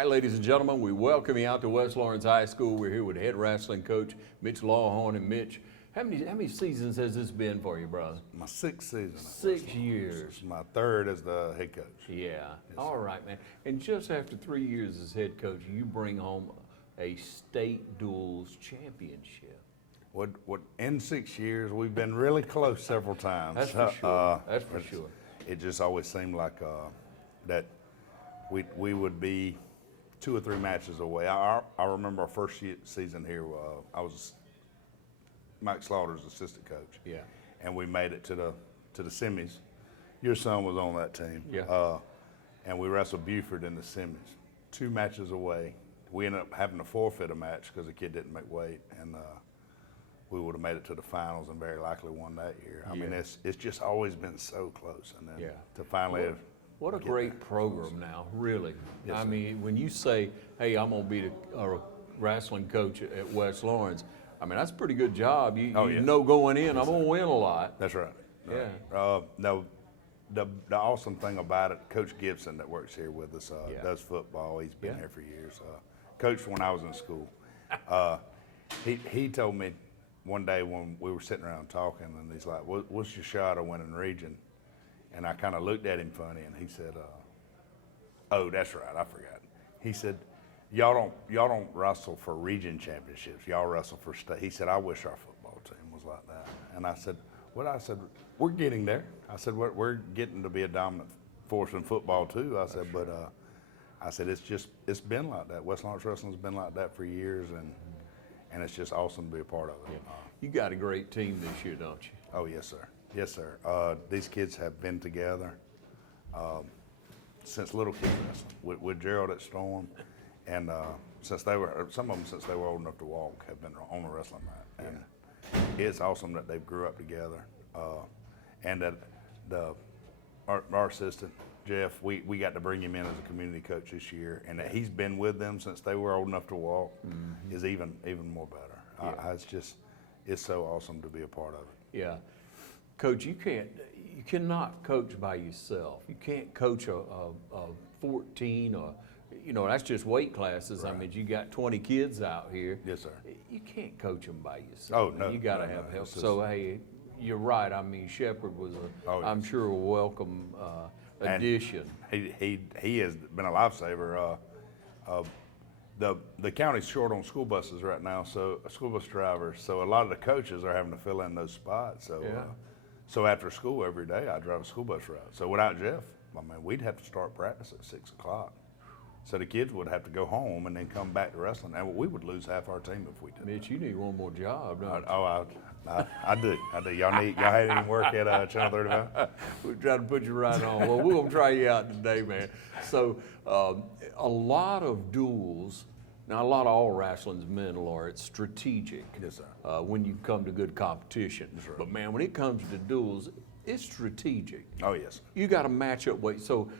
right, ladies and gentlemen, we welcome you out to West Lawrence High School. We're here with head wrestling coach Mitch Lawhorn. And Mitch, how many seasons has this been for you, brother? My sixth season. 6 years. My third as the head coach. Yeah. Yes, All right, man. And just after 3 years as head coach, you bring home a state duels championship. What? In 6 years, we've been really close several times. That's for sure. That's for sure. It just always seemed like that we would be 2 or 3 matches away. I remember our first season here. I was Mike Slaughter's assistant coach. Yeah. And we made it to the semis. Your son was on that team. Yeah. And we wrestled Buford in the semis. 2 matches away. We ended up having to forfeit a match because the kid didn't make weight, and we would have made it to the finals and very likely won that year. I mean, it's just always been so close, and then to finally. What a great program now, really. Yes, I sir. mean, when you say, hey, I'm going to be a wrestling coach at West Lawrence, I mean, that's a pretty good job. You know going in, I'm going to win a lot. That's right. Yeah. No, the awesome thing about it, Coach Gibson that works here with us does football. He's been here for years. Coached when I was in school. He told me one day when we were sitting around talking, and he's like, what's your shot of winning region? And I kind of looked at him funny, and he said, oh, that's right, I forgot. He said, y'all don't wrestle for region championships. Y'all wrestle for state. He said, I wish our football team was like that. And I said, we're getting there. I said, we're getting to be a dominant force in football too. I said, but I said, it's been like that. West Lawrence Wrestling's been like that for years, and it's just awesome to be a part of it. Yeah. You got a great team this year, don't you? Oh, yes, sir. Yes, sir. These kids have been together since little kids wrestling with Gerald at Storm, and since they were old enough to walk, have been on the wrestling mat. And it's awesome that they grew up together, and that our assistant Jeff, we got to bring him in as a community coach this year, and that he's been with them since they were old enough to walk is even more better. It's so awesome to be a part of it. Yeah. Coach, you cannot coach by yourself. You can't coach a 14 or, that's just weight classes. Right. I mean, you got 20 kids out here. Yes, sir. You can't coach them by yourself. Oh, no. You got to have help. So, hey, you're right. I mean, Shepard was, I'm sure, a welcome addition. And he has been a lifesaver. The county's short on school buses right now, so school bus drivers. So a lot of the coaches are having to fill in those spots. So, so after school every day, I drive a school bus route. So without Jeff, I mean, we'd have to start practice at 6 o'clock. So the kids would have to go home and then come back to wrestling, and we would lose half our team if we did. Mitch, you need one more job, don't you? I do. Y'all had any work at Channel 35? We're trying to put you right on. Well, we're gonna try you out today, man. So a lot of duels. Now, a lot of all wrestling's mental, or it's strategic. Yes, sir. When you come to good competition. That's right. But man, when it comes to duels, it's strategic. Oh, yes. You got to match up weight. So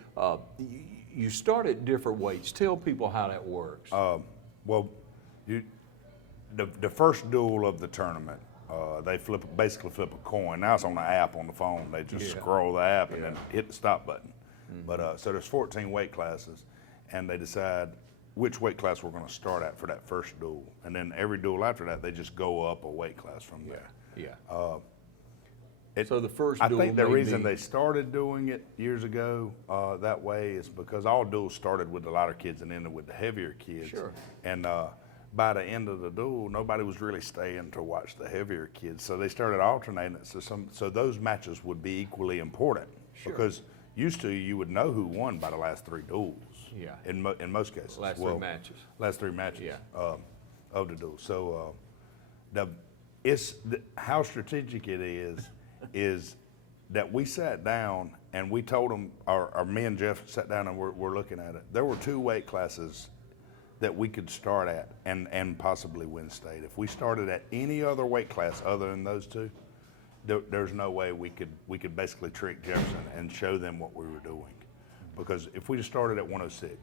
you start at different weights. Tell people how that works. Well, the first duel of the tournament, they basically flip a coin. Now it's on the app on the phone. They just scroll the app and then hit the stop button. But so there's 14 weight classes, and they decide which weight class we're going to start at for that first duel. And then every duel after that, they just go up a weight class from there. So the first I duel think the reason they started doing it years ago that way is because all duels started with the lighter kids and ended with the heavier kids. Sure. And by the end of the duel, nobody was really staying to watch the heavier kids. So they started alternating it so those matches would be equally important. Sure. Because used to, you would know who won by the last 3 duels. Yeah. In most cases. Last 3 matches. Last 3 matches. Yeah. Of the duel. So how strategic it is that we sat down and we told them, or me and Jeff sat down and we're looking at it. There were 2 weight classes that we could start at and possibly win state. If we started at any other weight class other than those 2, there's no way we could basically trick Jefferson and show them what we were doing. Because if we just started at 106,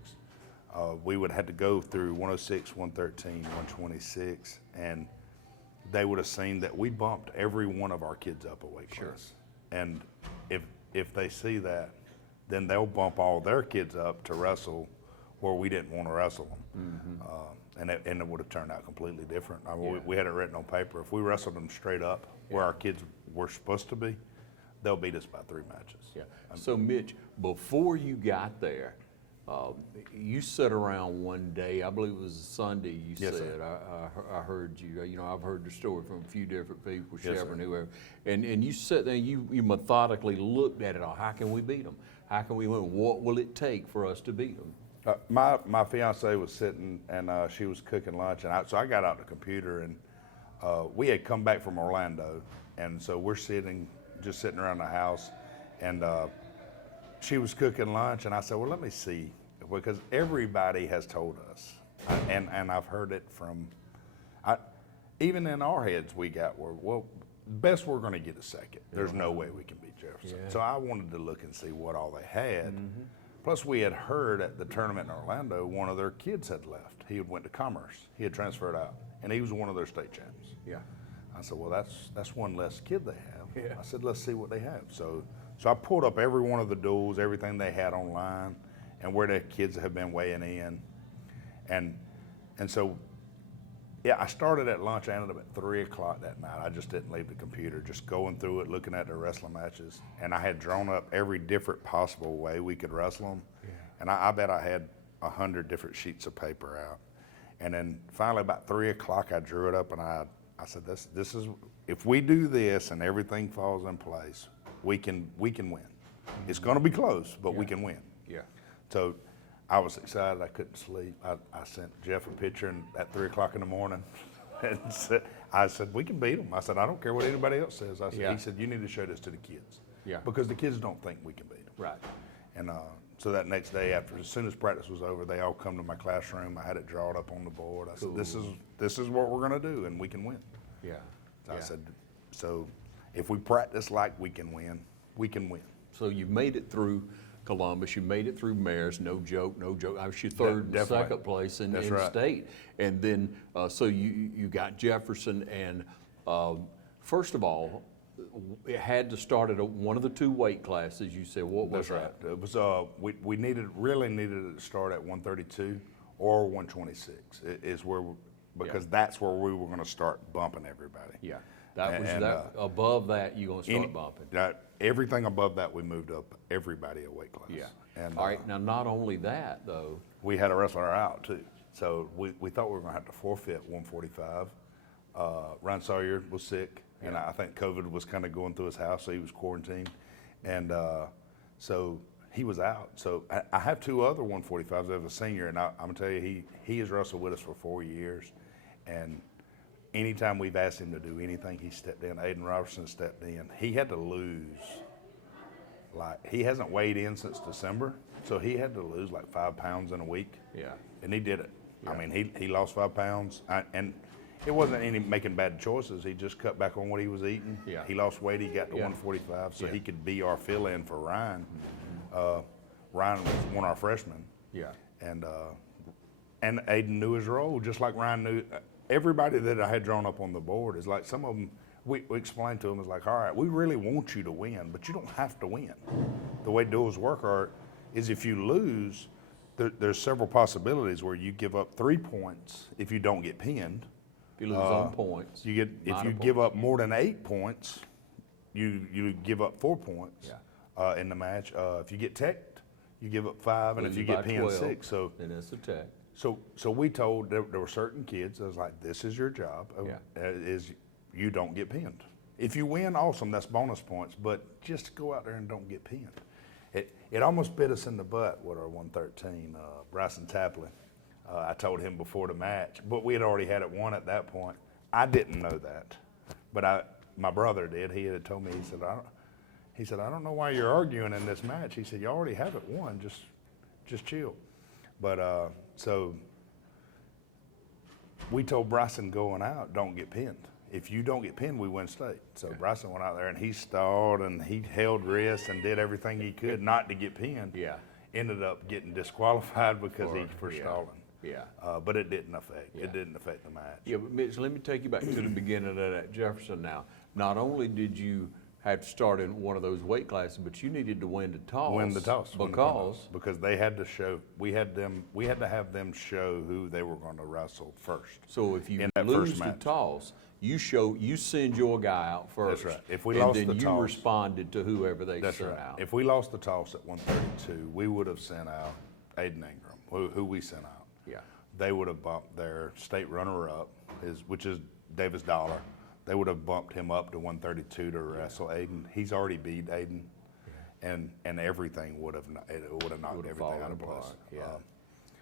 we would have to go through 106, 113, 126, and they would have seen that we bumped every one of our kids up a weight class. And if they see that, then they'll bump all their kids up to wrestle where we didn't want to wrestle them. And it would have turned out completely different. I mean, we had it written on paper. If we wrestled them straight up where our kids were supposed to be, they'll beat us by 3 matches. Yeah. So Mitch, before you got there, you sat around one day, I believe it was a Sunday, you Yes, said, sir. I heard you, I've heard the story from a few different people, Yes, Shepard, sir. whoever, and you sat there and you methodically looked at it all. How can we beat them? How can we win? What will it take for us to beat them? My fiance was sitting and she was cooking lunch, and so I got out the computer, and we had come back from Orlando, and so we're just sitting around the house, and she was cooking lunch, and I said, well, let me see, because everybody has told us, and I've heard it from, even in our heads we got, well, best we're going to get a second. There's no way we can beat Jefferson. Yeah. So I wanted to look and see what all they had. Plus, we had heard at the tournament in Orlando, one of their kids had left. He had went to Commerce. He had transferred out, and he was one of their state champs. Yeah. I said, well, that's one less kid they have. Yeah. I said, let's see what they have. So I pulled up every one of the duels, everything they had online, and where their kids have been weighing in. And so, yeah, I started at lunch. I ended up at 3 o'clock that night. I just didn't leave the computer, just going through it, looking at the wrestling matches. And I had drawn up every different possible way we could wrestle them. Yeah. And I bet I had 100 different sheets of paper out. And then finally about 3 o'clock, I drew it up, and I said, this is, if we do this and everything falls in place, we can win. It's going to be close, but we can win. Yeah. So I was excited. I couldn't sleep. I sent Jeff a picture at 3 o'clock in the morning, and I said, we can beat them. I said, I don't care what anybody else says. I said, Yeah. He said, you need to show this to the kids. Yeah. Because the kids don't think we can beat them. Right. And so that next day, as soon as practice was over, they all come to my classroom. I had it drawn up on the board. I said, this is what we're going to do, and we can win. Yeah. So I said, so if we practice like we can win, we can win. So you made it through Columbus, you made it through Mayor's, no joke. I was your third and definitely. second place in That's right. state. And then, so you got Jefferson, and first of all, it had to start at one of the 2 weight classes. You said, what was That's that? right. It was we really needed it to start at 132 or 126 is where because that's where we were going to start bumping everybody. Yeah, that was above that you're going to start bumping. Everything above that we moved up everybody a weight class. Yeah. And all right. Now, not only that though, we had a wrestler out too. So we thought we were going to have to forfeit 145. Ryan Sawyer was sick. And I think COVID was kind of going through his house, so he was quarantined. And so he was out. So I have 2 other 145s. I have a senior, and I'm going to tell you, he has wrestled with us for 4 years. And anytime we've asked him to do anything, he stepped in. Aiden Robertson stepped in. He had to lose, he hasn't weighed in since December, so he had to lose 5 pounds in a week. Yeah. And he did it. Yeah. I mean, he lost 5 pounds. And it wasn't any making bad choices. He just cut back on what he was eating. Yeah. He lost weight. He got to 145, so he could be our fill-in for Ryan. Ryan was one of our freshmen. Yeah. And Aiden knew his role, just like Ryan knew. Everybody that I had drawn up on the board is like, some of them, we explained to them, is like, all right, we really want you to win, but you don't have to win. The way duels work is if you lose, there's several possibilities where you give up 3 points if you don't get pinned. If you lose on points. If you give up more than 8 points, you give up 4 points in the match. If you get teched, you give up 5, and if you get pinned 6. So then it's a tech. So we told there were certain kids. I was like, this is your job. Is you don't get pinned. If you win, awesome. That's bonus points. But just go out there and don't get pinned. It almost bit us in the butt with our 113, Bryson Taplin. I told him before the match, but we had already had it won at that point. I didn't know that, but my brother did. He had told me. He said, I don't know why you're arguing in this match. He said, you already have it won. Just chill. But so we told Bryson going out, don't get pinned. If you don't get pinned, we win state. So Bryson went out there and he stalled and he held wrists and did everything he could not to get pinned. Yeah. Ended up getting disqualified because for stalling. Yeah. But it didn't affect. It didn't affect the match. Yeah, but Mitch, let me take you back to the beginning of that Jefferson now. Not only did you had to start in one of those weight classes, but you needed to win the toss. Win the toss. Because they had to show, we had to have them show who they were going to wrestle first. So if you lose the toss, you send your guy out first. That's right. If we lost the toss, and then you responded to whoever they sent out. If we lost the toss at 132, we would have sent out Aiden Ingram, who we sent out. Yeah. They would have bumped their state runner-up, which is Davis Dollar. They would have bumped him up to 132 to wrestle Aiden. He's already beat Aiden, and everything would have knocked everything out of place. Yeah.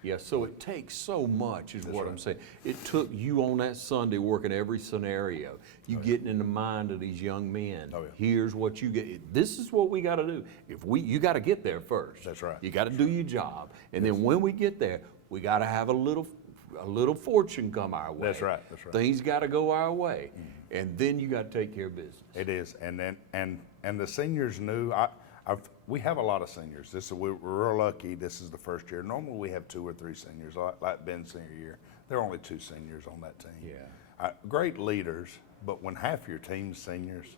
Yeah, so it takes so much is what I'm saying. It took you on that Sunday working every scenario. You getting in the mind of these young men. Oh, yeah. Here's what you get. This is what we got to do. You got to get there first. That's right. You got to do your job. And then when we get there, we got to have a little fortune come our way. That's right. That's right. Things got to go our way. And then you got to take care of business. It is. And the seniors knew. We have a lot of seniors. We're real lucky. This is the first year. Normally we have 2 or 3 seniors, like Ben's senior year. There are only 2 seniors on that team. Yeah. Great leaders, but when half your team's seniors,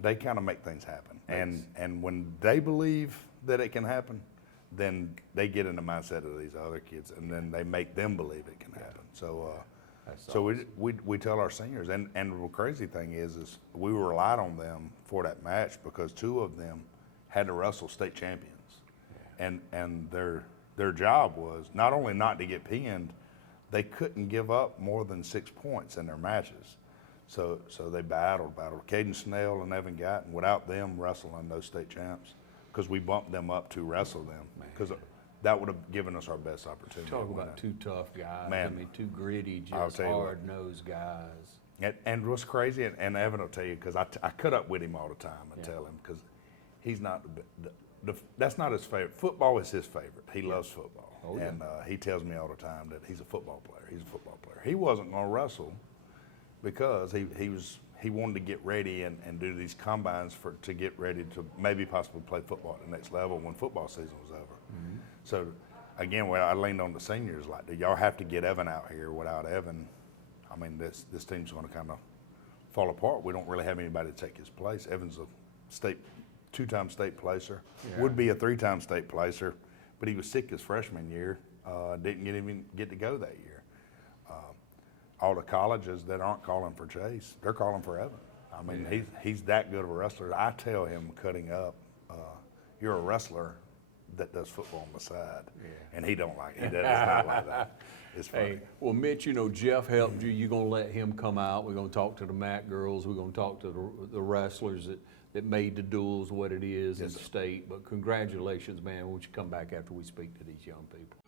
they kind of make things happen. And when they believe that it can happen, then they get in the mindset of these other kids, and then they make them believe it can happen. So, awesome. we tell our seniors, and the crazy thing is we relied on them for that match because 2 of them had to wrestle state champions, and their job was not only not to get pinned, they couldn't give up more than 6 points in their matches. So they battled. Caden Snell and Evan Guyton, without them wrestling those state champs, because we bumped them up to wrestle them, because that would have given us our best opportunity. Talk about 2 tough guys. Man, I mean, 2 gritty, just hard-nosed guys. And what's crazy, and Evan will tell you, because I cut up with him all the time and tell him, because he's not that's not his favorite. Football is his favorite. He loves football. Oh, yeah. And he tells me all the time that he's a football player. He's a football player. He wasn't going to wrestle because he wanted to get ready and do these combines to get ready to maybe possibly play football at the next level when football season was over. Mm-hmm. So again, I leaned on the seniors, like, do y'all have to get Evan out here? Without Evan, I mean, this team's going to kind of fall apart. We don't really have anybody to take his place. Evan's a 2-time state placer, would be a 3-time state placer, but he was sick his freshman year, didn't even get to go that year. All the colleges that aren't calling for Chase, they're calling for Evan. I mean, he's that good of a wrestler. I tell him cutting up, you're a wrestler that does football on the side, and he don't like it. He does not like that. It's funny. Hey, well, Mitch, Jeff helped you. You're going to let him come out. We're going to talk to the MAC girls. We're going to talk to the wrestlers that made the duels what it is in the state. But congratulations, man. Won't you come back after we speak to these young people?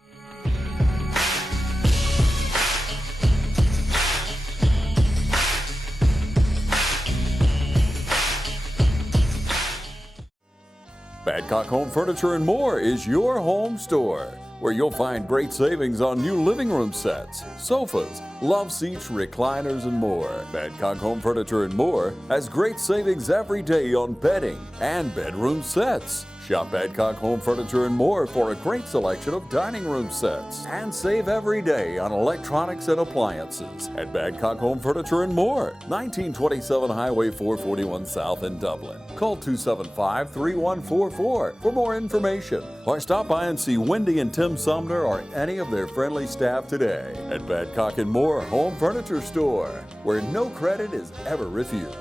Badcock Home Furniture and More is your home store, where you'll find great savings on new living room sets, sofas, love seats, recliners, and more. Badcock Home Furniture and More has great savings every day on bedding and bedroom sets. Shop Badcock Home Furniture and More for a great selection of dining room sets, and save every day on electronics and appliances at Badcock Home Furniture and More, 1927 Highway 441 South in Dublin. Call 275-3144 for more information, or stop by and see Wendy and Tim Sumner or any of their friendly staff today at Badcock and More Home Furniture Store, where no credit is ever refused.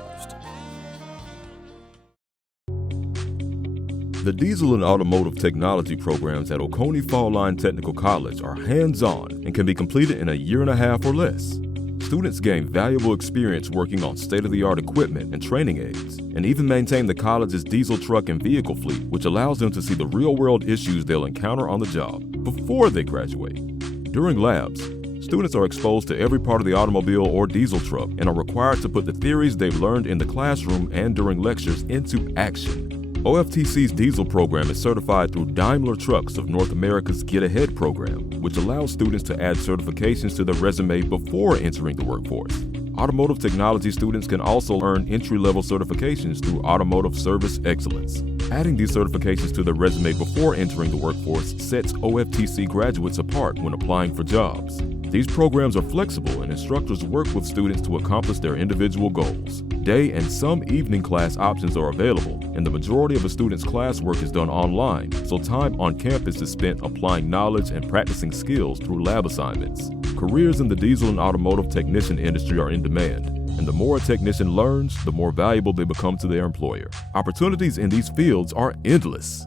The diesel and automotive technology programs at Oconee Fall Line Technical College are hands-on and can be completed in a year and a half or less. Students gain valuable experience working on state-of-the-art equipment and training aids, and even maintain the college's diesel truck and vehicle fleet, which allows them to see the real-world issues they'll encounter on the job before they graduate. During labs, students are exposed to every part of the automobile or diesel truck and are required to put the theories they've learned in the classroom and during lectures into action. OFTC's diesel program is certified through Daimler Trucks of North America's Get Ahead program, which allows students to add certifications to their resume before entering the workforce. Automotive technology students can also earn entry-level certifications through Automotive Service Excellence. Adding these certifications to their resume before entering the workforce sets OFTC graduates apart when applying for jobs. These programs are flexible and instructors work with students to accomplish their individual goals. Day and some evening class options are available, and the majority of a student's classwork is done online, so time on campus is spent applying knowledge and practicing skills through lab assignments. Careers in the diesel and automotive technician industry are in demand, and the more a technician learns, the more valuable they become to their employer. Opportunities in these fields are endless.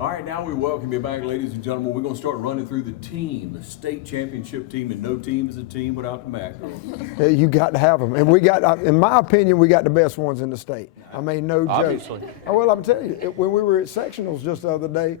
All right, now we welcome you back, ladies and gentlemen. We're going to start running through the team, the state championship team, and no team is a team without the MAC girls. You got to have them, and we got, in my opinion, we got the best ones in the state. I mean, no joke. Obviously. Oh, well, I'm telling you, when we were at sectionals just the other day,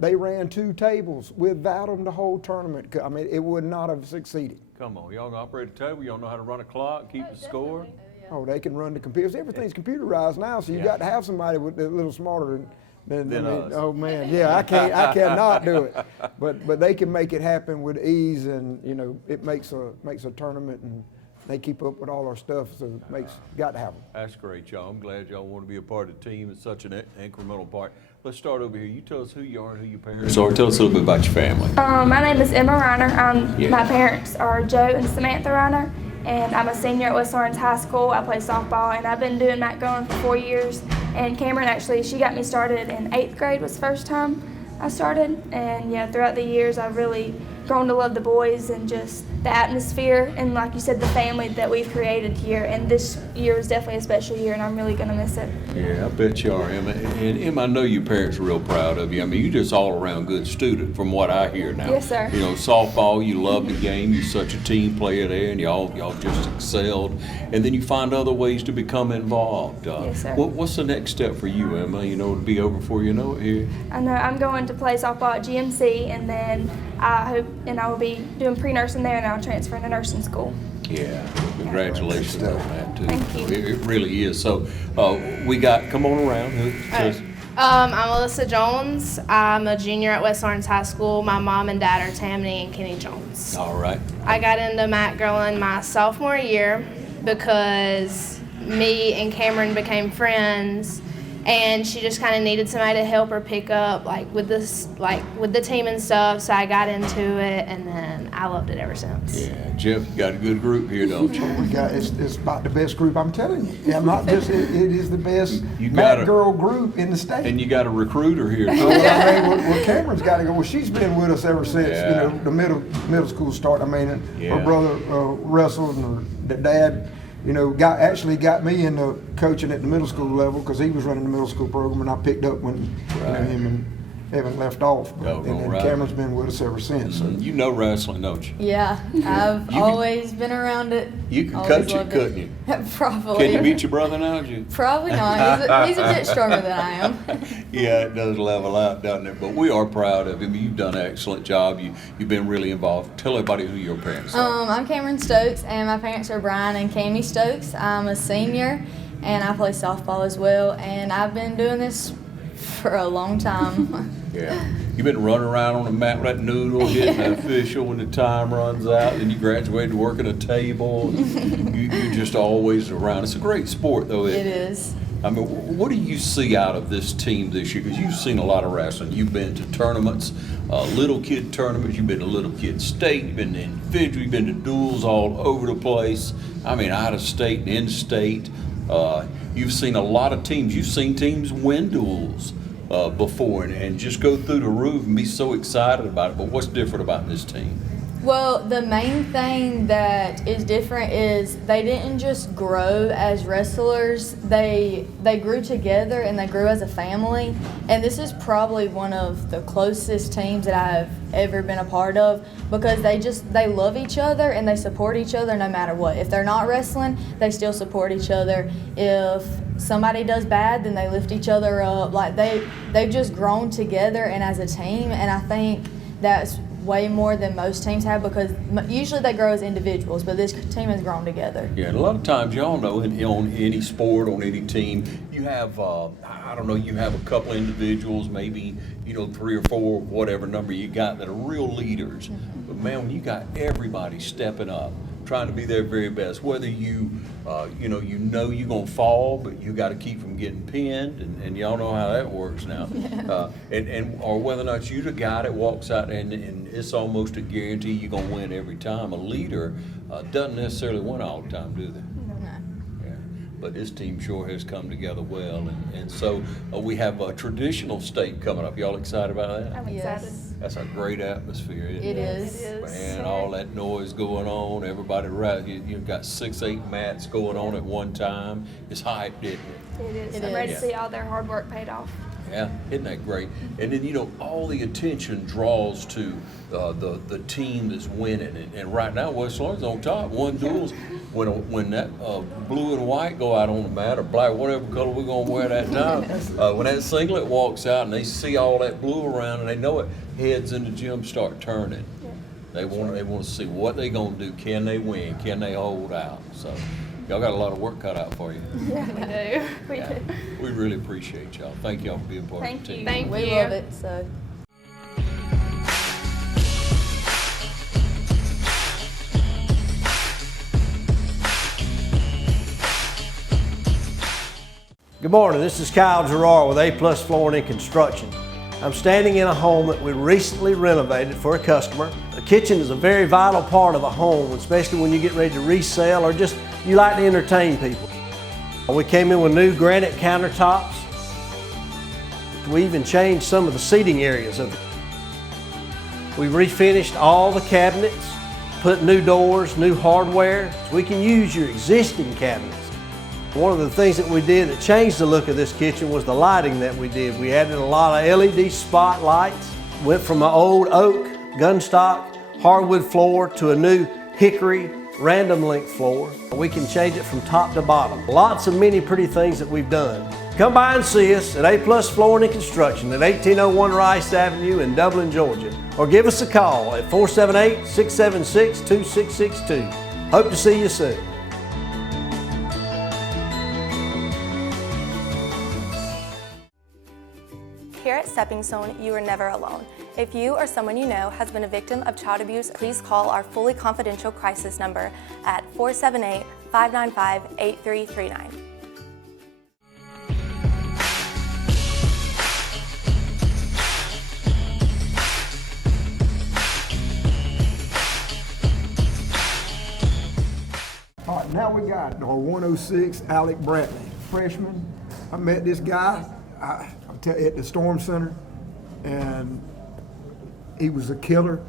they ran 2 tables without them the whole tournament. I mean, it would not have succeeded. Come on, y'all can operate a table, y'all know how to run a clock, keep the score. Oh, they can run the computers. Everything's computerized now, so you got to have somebody with a little smarter than us. Oh man, yeah, I cannot do it. But they can make it happen with ease, and you know, it makes a tournament, and they keep up with all our stuff, so it got to have them. That's great, y'all. I'm glad y'all want to be a part of the team. It's such an incremental part. Let's start over here. You tell us who you are and who your parents are. Tell us a little bit about your family. My name is Emma Reiner. My parents are Joe and Samantha Reiner, and I'm a senior at West Lawrence High School. I play softball, and I've been doing mat growing for 4 years. And Cameron, actually, she got me started in 8th grade was the first time I started. And yeah, throughout the years, I've really grown to love the boys and just the atmosphere and, like you said, the family that we've created here. And this year is definitely a special year, and I'm really going to miss it. Yeah, I bet you are, Emma. And Emma, I know your parents are real proud of you. I mean, you're just all around good student from what I hear now. Yes, sir. You know, softball, you love the game. You're such a team player there, and y'all just excelled. And then you find other ways to become involved. Yes, sir. What's the next step for you, Emma? You know, to be over before you know it here. I know I'm going to play softball at GMC, and then I hope, and I will be doing pre-nursing there, and I'll transfer into nursing school. Yeah, congratulations on that too. Thank you. It really is. So we got, come on around. I'm Alyssa Jones. I'm a junior at West Lawrence High School. My mom and dad are Tammany and Kenny Jones. All right. I got into mat girling my sophomore year because me and Cameron became friends, and she just kind of needed somebody to help her pick up with the team and stuff. So I got into it, and then I loved it ever since. Yeah, Jeff, you got a good group here, don't you? We got it's about the best group, I'm telling you. Yeah, not just it is the best You mat girl group in the state. And you got a recruiter here. Well, Cameron's got to go. Well, she's been with us ever since Yeah. you know the middle school start. I mean, her brother wrestled, and her dad, you know, got me into coaching at the middle school level because he was running the middle school program, and I picked up when you know, him and Evan left off. And Cameron's been with us ever since. So. You know wrestling, don't you? Yeah, I've always been around it. You could Always coach it, couldn't you? Probably. Can you beat your brother now? Probably not. He's a bit stronger than I am. Yeah, it does level out, doesn't it? But we are proud of him. You've done an excellent job. You've been really involved. Tell everybody who your parents are. I'm Cameron Stokes, and my parents are Brian and Cami Stokes. I'm a senior, and I play softball as well, and I've been doing this for a long time. Yeah. You've been running around on the mat like noodle, hitting the official when the time runs out, and you graduated working a table. You're just always around. It's a great sport, though. It is. I mean, what do you see out of this team this year? Because you've seen a lot of wrestling. You've been to tournaments, little kid tournaments. You've been to little kid state. You've been to individual. You've been to duels all over the place. I mean, out of state and in state. You've seen a lot of teams. You've seen teams win duels before and just go through the roof and be so excited about it. But what's different about this team? Well, the main thing that is different is they didn't just grow as wrestlers. They grew together, and they grew as a family. And this is probably one of the closest teams that I've ever been a part of, because they love each other and they support each other no matter what. If they're not wrestling, they still support each other. If somebody does bad, then they lift each other up. Like they've just grown together and as a team, and I think that's way more than most teams have because usually they grow as individuals, but this team has grown together. Yeah, and a lot of times, y'all know, on any sport, on any team, you have, I don't know, you have a couple individuals, maybe, 3 or 4, whatever number you got, that are real leaders. Mm-hmm. But man, when you got everybody stepping up, trying to be their very best, whether you know you're going to fall, but you got to keep from getting pinned, and y'all know how that works now. Yeah. Or whether or not you're the guy that walks out and it's almost a guarantee you're going to win every time. A leader doesn't necessarily win all the time, do they? But this team sure has come together well, and so we have a traditional state coming up. Y'all excited about that? I'm excited. That's a great atmosphere, isn't it? It is. Man, all that noise going on, everybody around, you've got 6, 8 mats going on at one time. It's hyped, isn't it? It is. It I'm ready is. to see all their hard work paid off. Yeah, isn't that great? And then, all the attention draws to the team that's winning. And right now, West Lawrence on top, one duels. When that blue and white go out on the mat, or black, whatever color we're going to wear that time, when that singlet walks out and they see all that blue around and they know it, heads in the gym start turning. Yeah. They want to see what they're going to do. Can they win? Can they hold out? So y'all got a lot of work cut out for you. Yeah, we do. We do. We really appreciate y'all. Thank y'all for being part of the team. Thank you. We love it. So. Good morning, this is Kyle Gerard with A+ Flooring and Construction. I'm standing in a home that we recently renovated for a customer. The kitchen is a very vital part of a home, especially when you get ready to resell or just you like to entertain people. We came in with new granite countertops. We even changed some of the seating areas of it. We refinished all the cabinets, put new doors, new hardware, so we can use your existing cabinets. One of the things that we did that changed the look of this kitchen was the lighting that we did. We added a lot of LED spotlights, went from an old oak, gunstock, hardwood floor to a new hickory, random length floor. We can change it from top to bottom. Lots of many pretty things that we've done. Come by and see us at A+ Flooring and Construction at 1801 Rice Avenue in Dublin, Georgia. Or give us a call at 478-676-2662. Hope to see you soon. Here at Stepping Stone, you are never alone. If you or someone you know has been a victim of child abuse, please call our fully confidential crisis number at 478-595-8339. All right, now we got our 106, Alec Brantley, freshman. I met this guy at the Storm Center, and he was a killer.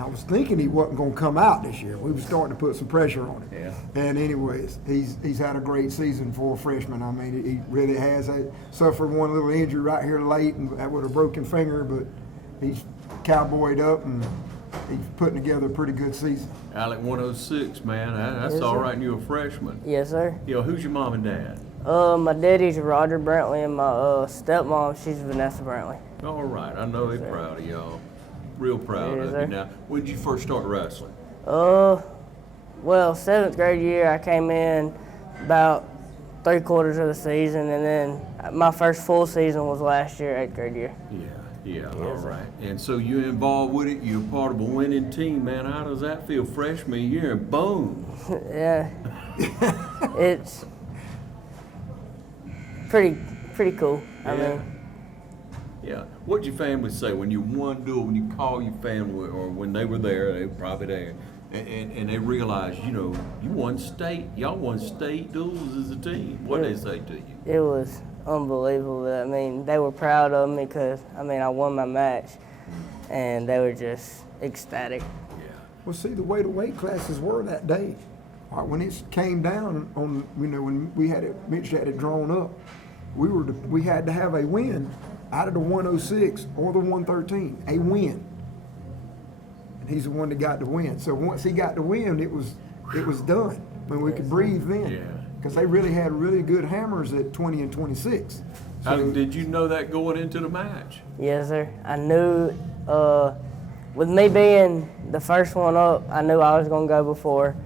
I was thinking he wasn't going to come out this year. We were starting to put some pressure on him. Yeah. And anyways, he's had a great season for a freshman. I mean, he really has. I suffered one little injury right here late and with a broken finger, but he's cowboyed up and he's putting together a pretty good season. Alec, 106, man. That's yes, all right, and you're a freshman. Yes, sir. Who's your mom and dad? My daddy's Roger Brantley, and my stepmom, she's Vanessa Brantley. All right, I know they're proud of y'all. Real proud of you. Now, when did you first start wrestling? Well, 7th grade year, I came in about 3/4 of the season, and then my first full season was last year, 8th grade year. Yeah, all right. And so you're involved with it, you're part of a winning team, man. How does that feel? Freshman year, and boom. Yeah, it's pretty cool. Yeah. I mean, yeah. What'd your family say when you won duel, when you call your family, or when they were there, they were probably there, and they realized, you won state, y'all won state duels as a team. What did they say to you? It was unbelievable. I mean, they were proud of me because, I won my match, and they were just ecstatic. Yeah. Well, see, the way the weight classes were that day, when it came down on, when we had it, Mitch had it drawn up, we had to have a win out of the 106 or the 113, a win. And he's the one that got the win. So once he got the win, it was done. When we could breathe then. Yeah. Because they really had really good hammers at 20 and 26. So, did you know that going into the match? Yes, sir. I knew with me being the first one up, I knew I was going to go before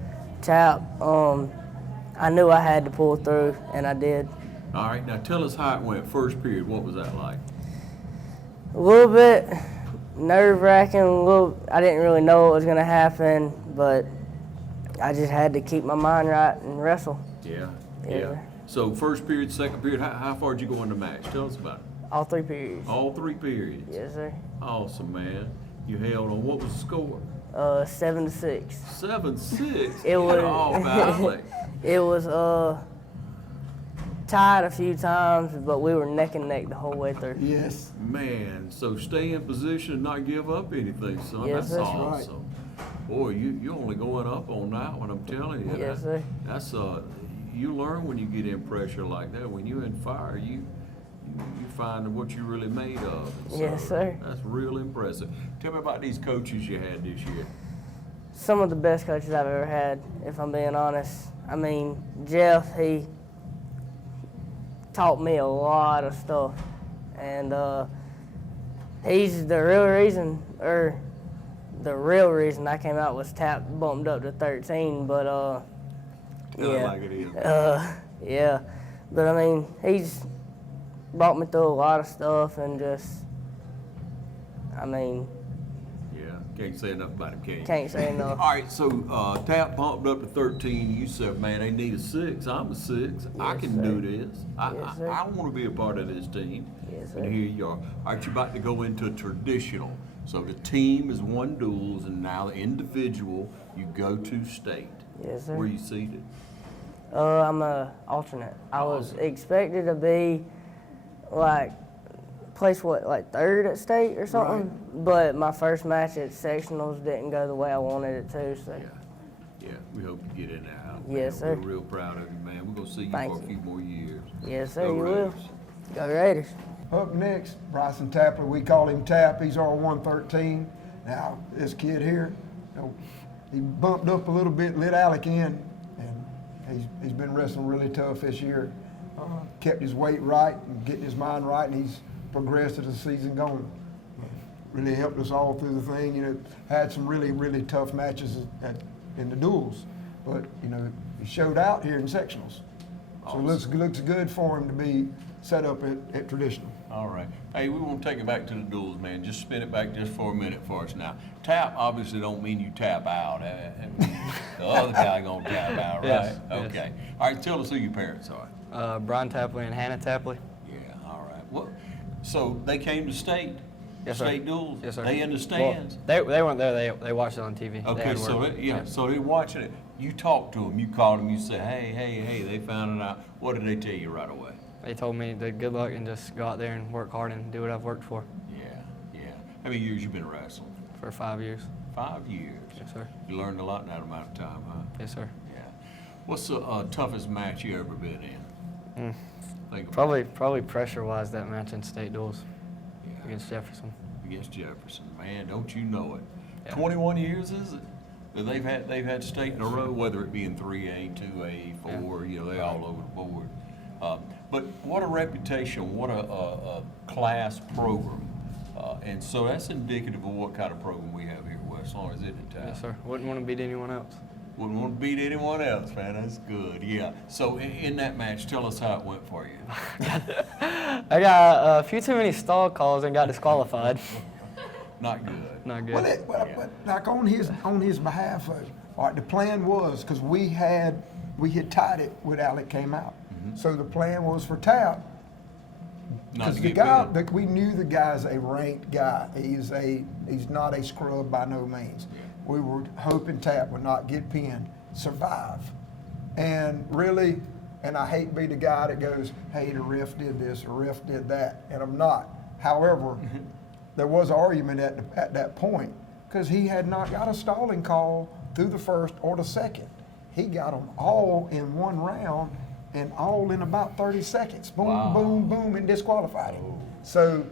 Tap. I knew I had to pull through, and I did. All right, now tell us how it went. First period, what was that like? A little bit nerve-wracking. I didn't really know what was going to happen, but I just had to keep my mind right and wrestle. Yeah. So first period, second period, how far did you go in the match? Tell us about it. All 3 periods. All 3 periods? Yes, sir. Awesome, man. You held on. What was the score? 7-6. 7-6? It was. Oh, Valley. It was tied a few times, but we were neck and neck the whole way through. Yes. Man, so stay in position and not give up anything, son. Yes, that's sir. awesome. Boy, you're only going up on that one, I'm telling you. Yes, sir. That's you learn when you get in pressure like that. When you're in fire, you find what you're really made of. So Yes, sir. That's real impressive. Tell me about these coaches you had this year. Some of the best coaches I've ever had, if I'm being honest. I mean, Jeff, he taught me a lot of stuff, and he's the real reason I came out was Tap bumped up to 13, but yeah. Like it is. Yeah, but I mean, he's brought me through a lot of stuff, and Can't say enough about him, can you? Can't say enough. All right, so Tap bumped up to 13. You said, man, they need a 6. I'm a 6. I can do this. I want to be a part of this team. Yes, sir. And here you are. All right, you're about to go into a traditional. So the team is one duels, and now the individual, you go to state. Yes, sir. Where are you seated? I'm a alternate. I was expected to be place third at state or something, but my first match at sectionals didn't go the way I wanted it to. So. Yeah, we hope you get in there. Yes, sir. We're real proud of you, man. We're going to see you Thank for a you. few more years. Yes, sir, Go you Raiders. will. Go Raiders. Up next, Bryson Tapley. We call him Tap. He's our 113. Now, this kid here, he bumped up a little bit, lit Alec in, and he's been wrestling really tough this year. Kept his weight right and getting his mind right, and he's progressed as the season going. Really helped us all through the thing. Had some really, really tough matches in the duels, but he showed out here in sectionals. Awesome. So it looks good for him to be set up at traditional. All right. Hey, we want to take it back to the duels, man. Just spin it back just for a minute for us now. Tap obviously don't mean you tap out. The other guy gonna tap out, right? Yes, Okay. All right. Tell us who your parents are. Brian Tapley and Hannah Tapley. Yeah. All right. Well, so they came to state. Yes, sir. State duels. Yes, sir. They in the stands. Well, they weren't there. They watched it on TV. They Okay. had So work. so they're watching it. You talked to them. You called them. You said, hey. They found it out. What did they tell you right away? They told me to good luck and just go out there and work hard and do what I've worked for. Yeah. How many years you been wrestling? For 5 years. 5 years. Yes, sir. You learned a lot in that amount of time, huh? Yes, sir. Yeah. What's the toughest match you ever been in? Think about Probably pressure-wise that match in state duels it. against Jefferson. Against Jefferson, man, don't you know it? Yeah. 21 years is it? That they've had state in a row, whether it be in 3A, 2A, 4. They all over the board. But what a reputation! What a class program. And so that's indicative of what kind of program we have here at West Lawrence, isn't it, Ty? Yes, sir. Wouldn't want to beat anyone else. Wouldn't want to beat anyone else, man. That's good. Yeah. So in that match, tell us how it went for you. I got a few too many stall calls and got disqualified. Not good. Not good. But like on his behalf, all right, the plan was because we had tied it when Alec came out. So the plan was for Tap. Because the guy that we knew the guy's a ranked guy. He's not a scrub by no means. We were hoping Tap would not get pinned, survive. And really, and I hate to be the guy that goes, hey, the ref did this, the ref did that, and I'm not. However, there was an argument at that point because he had not got a stalling call through the first or the second. He got them all in one round and all in about 30 seconds. Boom, boom, boom, and disqualified him. So,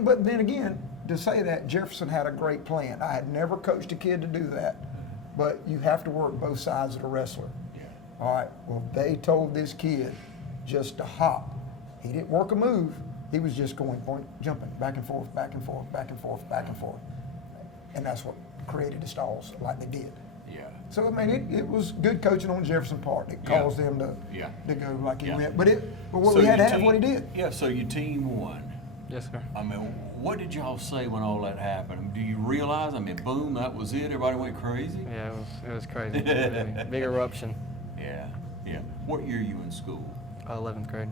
but then again, to say that, Jefferson had a great plan. I had never coached a kid to do that, but you have to work both sides of the wrestler. Yeah. All right, well, they told this kid just to hop. He didn't work a move. He was just going, jumping back and forth, back and forth, back and forth, back and forth. and that's what created the stalls like they did. Yeah. So I mean, it was good coaching on Jefferson Part that caused them to go like he went. But what we had to have what he did. Yeah. So your team won. Yes, sir. I mean, what did y'all say when all that happened? Do you realize? I mean, boom, that was it. Everybody went crazy. Yeah, it was crazy. Big eruption. Yeah. Yeah. What year are you in school? 11th grade.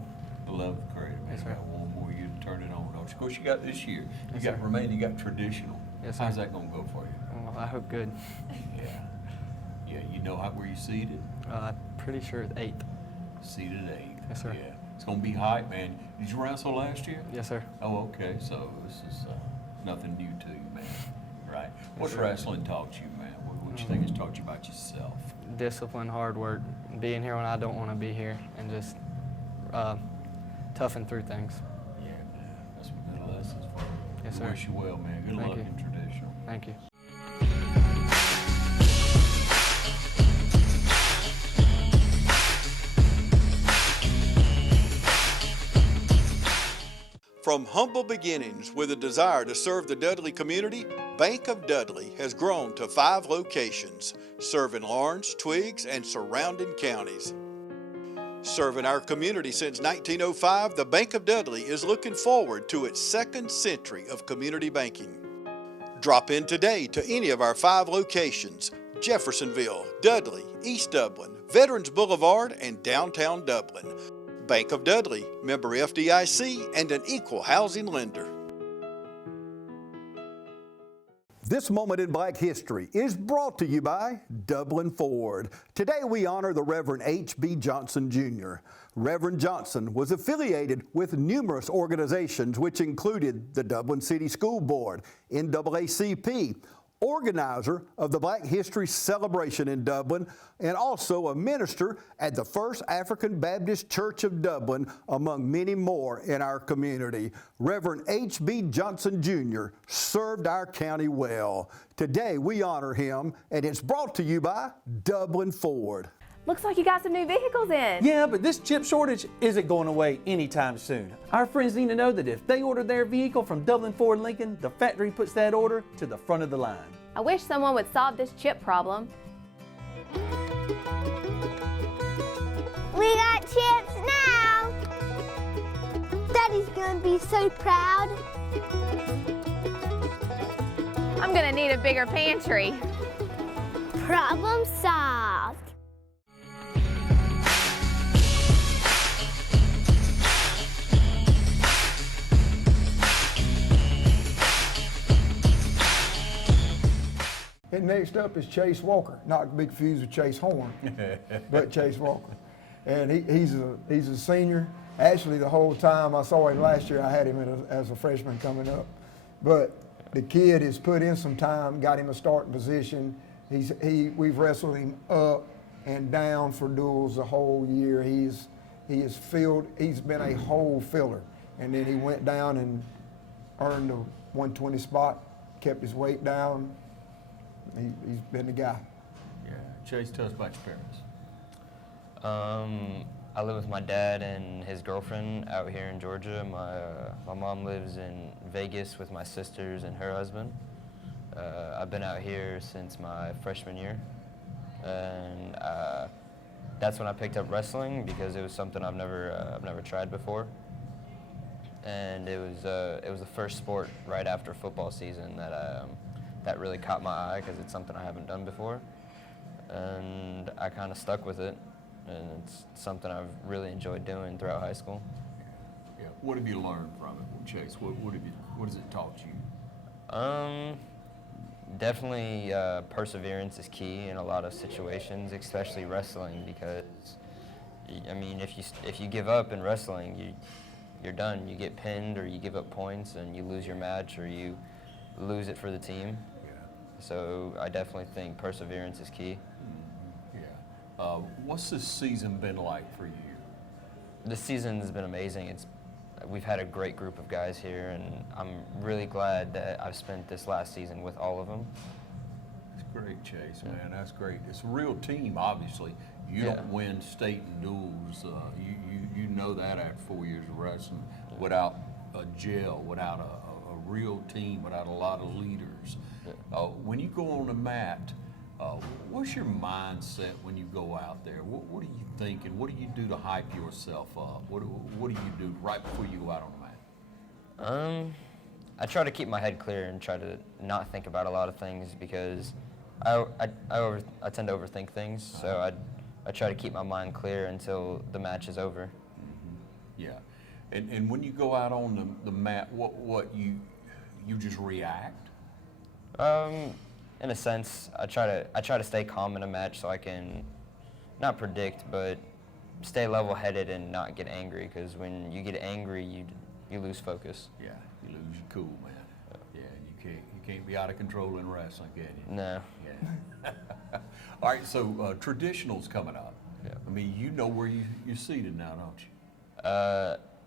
11th grade. Man, Yes, sir. you got one more year to turn it on. Of course, you got this year. You Yes, got sir. remaining. You got traditional. Yes, sir. How's that gonna go for you? Well, I hope good. Yeah. Yeah. You know where you seated? Pretty sure it's 8th. Seated 8th. Yes, sir. Yeah. It's gonna be hype, man. Did you wrestle last year? Yes, sir. Oh, okay. So this is nothing new to you, man. Right. What's sir. wrestling taught you, man? What you think it's taught you about yourself? Discipline, hard work, being here when I don't want to be here, and just toughing through things. Yeah, man. That's some good lessons for you. Yes, We sir. wish you well, man. Good Thank luck you. in traditional. Thank you. From humble beginnings with a desire to serve the Dudley community, Bank of Dudley has grown to 5 locations, serving Lawrence, Twiggs, and surrounding counties. Serving our community since 1905, the Bank of Dudley is looking forward to its 2nd century of community banking. Drop in today to any of our 5 locations: Jeffersonville, Dudley, East Dublin, Veterans Boulevard, and downtown Dublin. Bank of Dudley, member FDIC, and an equal housing lender. This Moment in Black History is brought to you by Dublin Ford. Today we honor the Reverend H.B. Johnson, Jr. Reverend Johnson was affiliated with numerous organizations which included the Dublin City School Board, NAACP, organizer of the Black History Celebration in Dublin, and also a minister at the First African Baptist Church of Dublin, among many more in our community. Reverend H.B. Johnson, Jr. served our county well. Today we honor him, and it's brought to you by Dublin Ford. Looks like you got some new vehicles in. Yeah, but this chip shortage isn't going away anytime soon. Our friends need to know that if they order their vehicle from Dublin Ford Lincoln, the factory puts that order to the front of the line. I wish someone would solve this chip problem. We got chips now! Daddy's gonna be so proud. I'm gonna need a bigger pantry. Problem solved. And next up is Chase Walker, not to be confused with Chase Horn, but Chase Walker. And he's a senior. Actually, the whole time I saw him last year, I had him as a freshman coming up. But the kid has put in some time, got him a starting position. We've wrestled him up and down for duels the whole year. He's been a whole filler. And then he went down and earned the 120 spot, kept his weight down. He's been the guy. Yeah. Chase, tell us about your parents. I live with my dad and his girlfriend out here in Georgia. My mom lives in Vegas with my sisters and her husband. I've been out here since my freshman year, and that's when I picked up wrestling because it was something I've never tried before, and it was the first sport right after football season that really caught my eye because it's something I haven't done before, and I kind of stuck with it. And it's something I've really enjoyed doing throughout high school. Yeah. What have you learned from it, Chase? What has it taught you? Definitely perseverance is key in a lot of situations, especially wrestling, because I mean, if you give up in wrestling, you're done. You get pinned, or you give up points, and you lose your match, or you lose it for the team. Yeah. So I definitely think perseverance is key. What's this season been like for you? This season has been amazing. We've had a great group of guys here, and I'm really glad that I've spent this last season with all of them. That's great, Chase, man. That's great. It's a real team, obviously. You don't win state and duels. You know that after 4 years of wrestling without a gel, without a real team without a lot of leaders. When you go on the mat, what's your mindset when you go out there? What are you thinking? What do you do to hype yourself up? What do you do right before you go out on the mat? I try to keep my head clear and try to not think about a lot of things because I tend to overthink things. So I try to keep my mind clear until the match is over. Mm-hmm. Yeah, and when you go out on the mat, what you just react? In a sense, I try to stay calm in a match so I can not predict, but stay level-headed and not get angry. Because when you get angry, you lose focus. Yeah, you lose your cool, man. Yeah, and you can't be out of control in wrestling, can you? No. Yeah. All right, so traditionals coming up. Yeah. I mean, you know where you're seated now, don't you?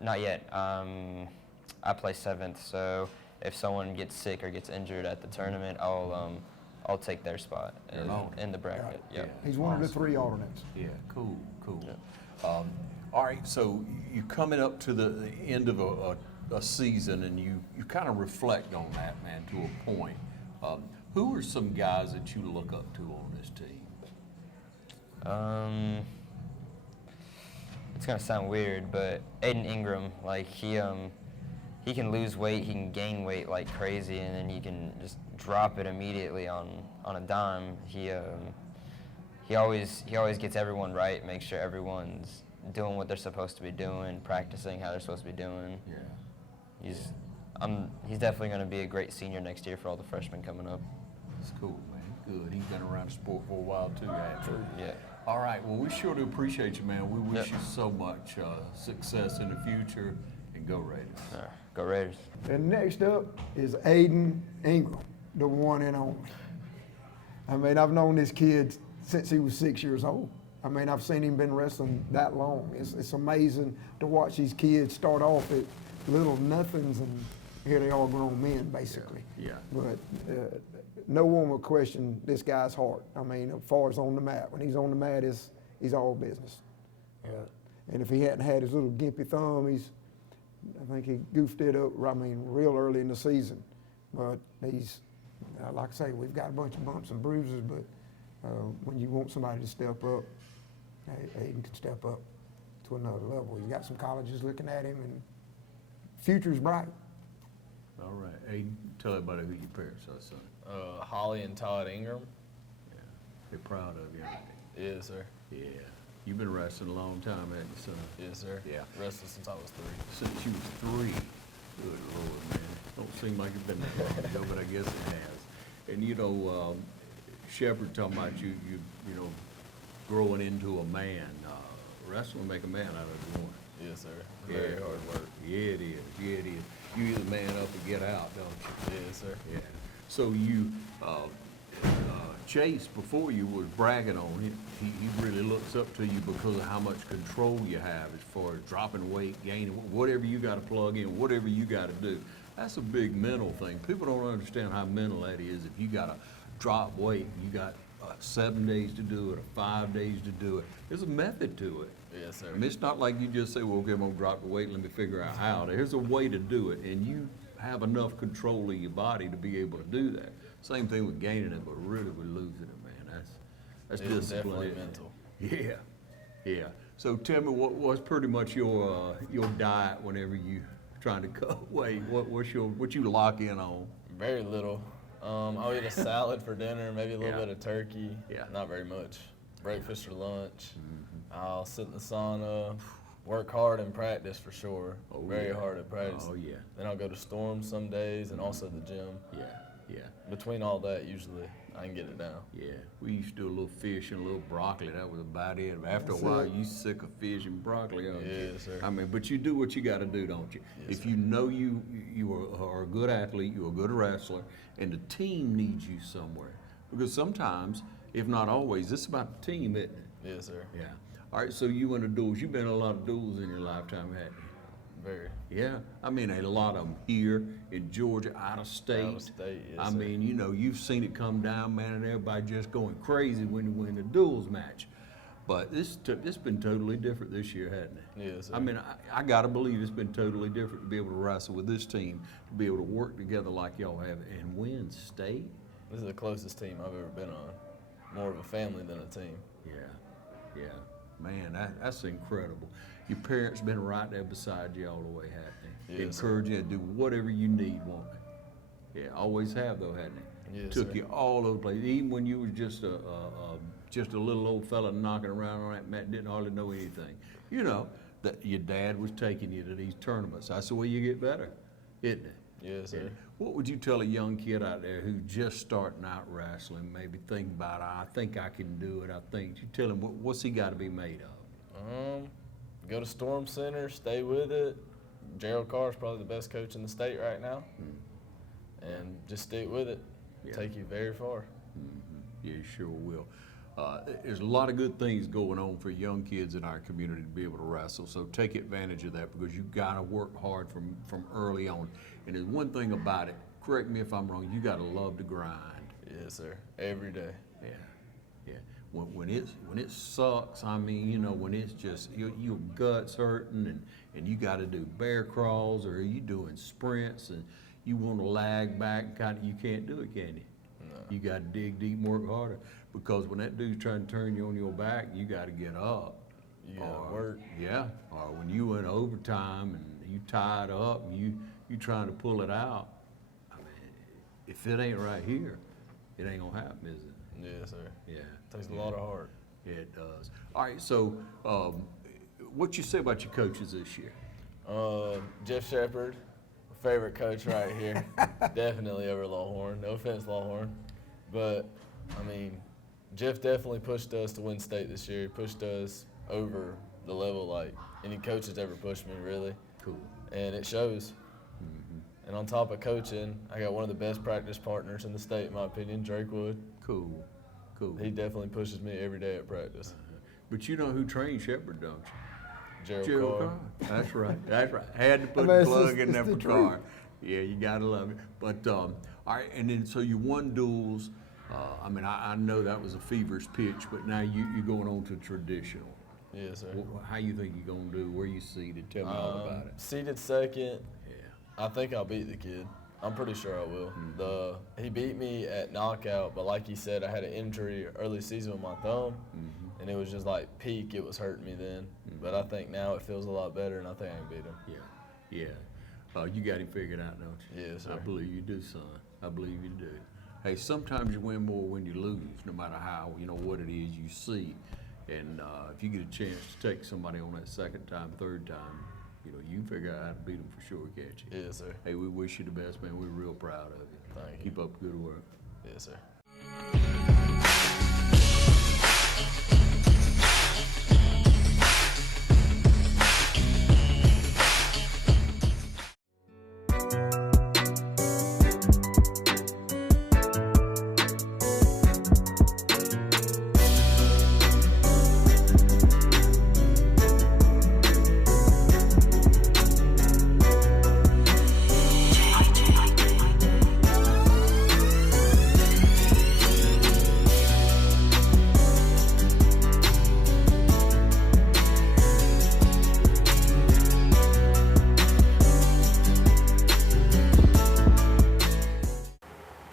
Not yet. I play 7th, so if someone gets sick or gets injured at the tournament, I'll take their spot in the bracket. Yeah. He's one of the 3 alternates. Yeah, cool. Yeah. All right, so you're coming up to the end of a season, and you kind of reflect on that, man, to a point. Who are some guys that you look up to on this team? It's gonna sound weird, but Aiden Ingram, like he can lose weight, he can gain weight like crazy, and then he can just drop it immediately on a dime. He always gets everyone right, makes sure everyone's doing what they're supposed to be doing, practicing how they're supposed to be doing. Yeah. He's definitely going to be a great senior next year for all the freshmen coming up. That's cool, man. Good. He's been around the sport for a while too, actually. Yeah. All right. Well, we sure do appreciate you, man. We wish you so much success in the future, and go Raiders. Go Raiders. And next up is Aiden Ingram, the one and only. I mean, I've known this kid since he was 6 years old. I mean, I've seen him been wrestling that long. It's amazing to watch these kids start off at little nothings, and here they are grown men, basically. Yeah. But no one will question this guy's heart. I mean, as far as on the mat, when he's on the mat, he's all business. And if he hadn't had his little gimpy thumb, I think he goofed it up, I mean, real early in the season. But he's, like I say, we've got a bunch of bumps and bruises, but when you want somebody to step up, Aiden can step up to another level. You got some colleges looking at him, and future's bright. All right, Aiden, tell everybody who your parents are, son. Holly and Todd Ingram. Yeah, they're proud of you, aren't they? Yes, sir. Yeah. You've been wrestling a long time, haven't you, son? Yes, sir. Yeah. Wrestled since I was 3. Since you was 3. Good Lord, man. Don't seem like it's been that long ago, but I guess it has. And you know, Shepard talking about you know, growing into a man. Wrestling make a man out of one. Yes, sir. Very hard work. Yeah, it is. Yeah, it is. You either man up or get out, don't you? Yes, sir. Yeah. So you, Chase, before you was bragging on him, he really looks up to you because of how much control you have as far as dropping weight, gaining, whatever you got to plug in, whatever you got to do. That's a big mental thing. People don't understand how mental that is. If you got to drop weight, you got 7 days to do it or 5 days to do it. There's a method to it. Yes, sir. I mean, it's not like you just say, well, okay, I'm going to drop the weight, let me figure out how. There's a way to do it, and you have enough control of your body to be able to do that. Same thing with gaining it, but really with losing it, man. That's it's discipline. Definitely mental. Yeah, yeah. So tell me, what's pretty much your diet whenever you trying to cut weight? What you lock in on? Very little. I'll eat a salad for dinner, maybe a little bit of turkey. Yeah. Not very much. Breakfast or lunch. I'll sit in the sauna, work hard in practice for sure. Very hard at practice. Oh, yeah. Then I'll go to Storm some days and also the gym. Yeah, yeah. Between all that, usually I can get it down. Yeah, we used to do a little fish and a little broccoli. That was about it. After a while, you sick of fish and broccoli, aren't you? Yes, sir. I mean, but you do what you got to do, don't you? Yes, if you know you are a good athlete, you're a good wrestler, and the team needs you somewhere. Because sometimes, if not always, it's about the team, isn't it? Yes, sir. Yeah. All right, so you went to duels. You've been in a lot of duels in your lifetime, haven't you? Very. Yeah, I mean, a lot of them here in Georgia, out of state. Out of state, yes, I sir. mean, you know, you've seen it come down, man, and everybody just going crazy when you win the duels match. But it's been totally different this year, hasn't it? Yes, sir. I mean, I got to believe it's been totally different to be able to wrestle with this team, to be able to work together like y'all have and win state. This is the closest team I've ever been on. More of a family than a team. Yeah. Man, that's incredible. Your parents been right there beside you all the way, haven't they? Yes, Encourage you to do whatever you need, won't they? Yeah, always have though, hadn't they? Yes, Took sir. you all over the place, even when you was just a little old fella knocking around on that mat, didn't hardly know anything. You know that your dad was taking you to these tournaments. That's the way you get better, isn't it? Yes, sir. Yeah. What would you tell a young kid out there who's just starting out wrestling, maybe think about, I think I can do it, you tell him, what's he got to be made of? Go to Storm Center, stay with it. Gerald Carr is probably the best coach in the state right now. And just stick with it. Take you very far. Yeah, you sure will. There's a lot of good things going on for young kids in our community to be able to wrestle, so take advantage of that because you've got to work hard from early on. And there's one thing about it, correct me if I'm wrong, you got to love to grind. Yes, sir. Every day. Yeah. When it sucks, I mean, you know, when it's just your gut's hurting and you got to do bear crawls or you doing sprints and you want to lag back, you can't do it, can you? No. You got to dig deep and work harder because when that dude's trying to turn you on your back, you got to get up. You got to work. Yeah. Or when you went overtime and you tied up and you trying to pull it out, I mean, if it ain't right here, it ain't gonna happen, is it? Yes, sir. Yeah. Takes a lot of heart. Yeah, it does. All right, so what you say about your coaches this year? Jeff Shepard, my favorite coach right here. Definitely over Lawhorn. No offense, Lawhorn. But, I mean, Jeff definitely pushed us to win state this year. He pushed us over the level like any coach has ever pushed me, really. Cool. And it shows. And on top of coaching, I got one of the best practice partners in the state, in my opinion, Drake Wood. Cool. He definitely pushes me every day at practice. But you know who trained Shepard, don't you? Gerald Carr. That's right. Had to put the plug in there for Carr. Yeah, you gotta love it. But all right, and then so you won duels. I mean, I know that was a feverish pitch, but now you're going on to traditional. Yes, sir. How you think you're gonna do? Where you seated? Tell me all about it. Seated second. I think I'll beat the kid. I'm pretty sure I will. He beat me at knockout, but like he said, I had an injury early season with my thumb, and it was just like peak. It was hurting me then, but I think now it feels a lot better, and I think I can beat him. Yeah. You got him figured out, don't you? Yes, sir. I believe you do, son. I believe you do. Hey, sometimes you win more when you lose, no matter how, what it is you see. And if you get a chance to take somebody on that second time, third time, you can figure out how to beat them for sure, can't you? Yes, sir. Hey, we wish you the best, man. We're real proud of you. Thank you. Keep up the good work. Yes, sir.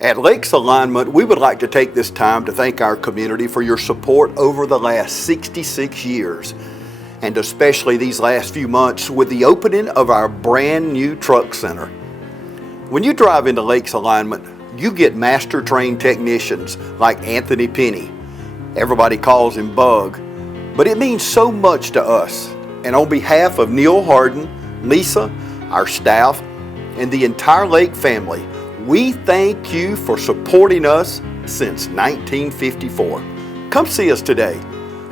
At Lakes Alignment, we would like to take this time to thank our community for your support over the last 66 years, and especially these last few months with the opening of our brand new truck center. When you drive into Lakes Alignment, you get master trained technicians like Anthony Penny. Everybody calls him Bug, but it means so much to us. And on behalf of Neil Harden, Lisa, our staff, and the entire Lake family, we thank you for supporting us since 1954. Come see us today.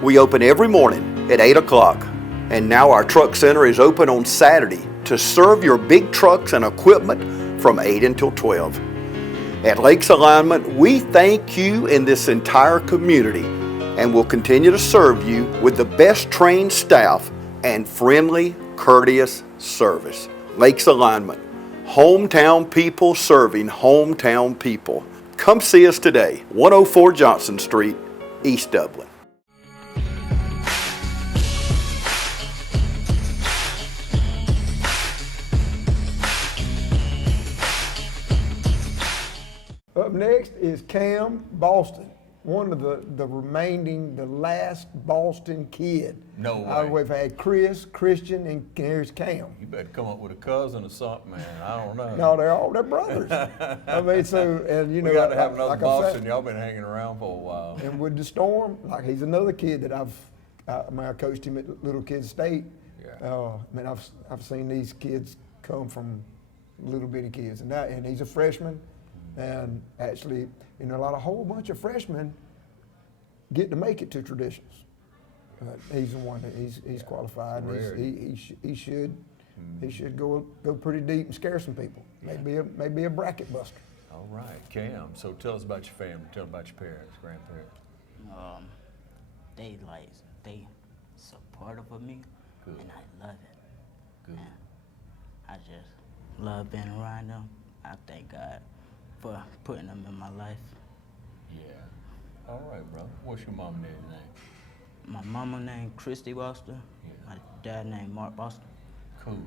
We open every morning at 8 o'clock. And now our truck center is open on Saturday to serve your big trucks and equipment from 8 until 12. At Lakes Alignment, we thank you and this entire community and will continue to serve you with the best trained staff and friendly, courteous service. Lakes Alignment. Hometown people serving hometown people. Come see us today, 104 Johnson Street, East Dublin. next is Cam Boston, one of the last Boston kid. No way. We've had Chris, Christian, and here's Cam. You better come up with a cousin or something, man. I don't know. No, they're brothers. I mean, so, and you know, we got to have another like Boston. Y'all been hanging around for a while. And with the Storm, like he's another kid that I coached him at Little Kids State. Yeah. I've seen these kids come from little bitty kids, and he's a freshman, and actually, you know, a whole bunch of freshmen get to make it to traditionals. He's the one that he's qualified. And he should go pretty deep and scare some people. Maybe a bracket buster. All right, Cam. So tell us about your family. Tell us about your parents, grandparents. They supportive of me, good. And I love it. Good. And I just love being around them. I thank God for putting them in my life. Yeah. All right, brother. What's your mom and dad's name? My mama named Christy Boston. Yeah. My dad named Mark Boston. Cool.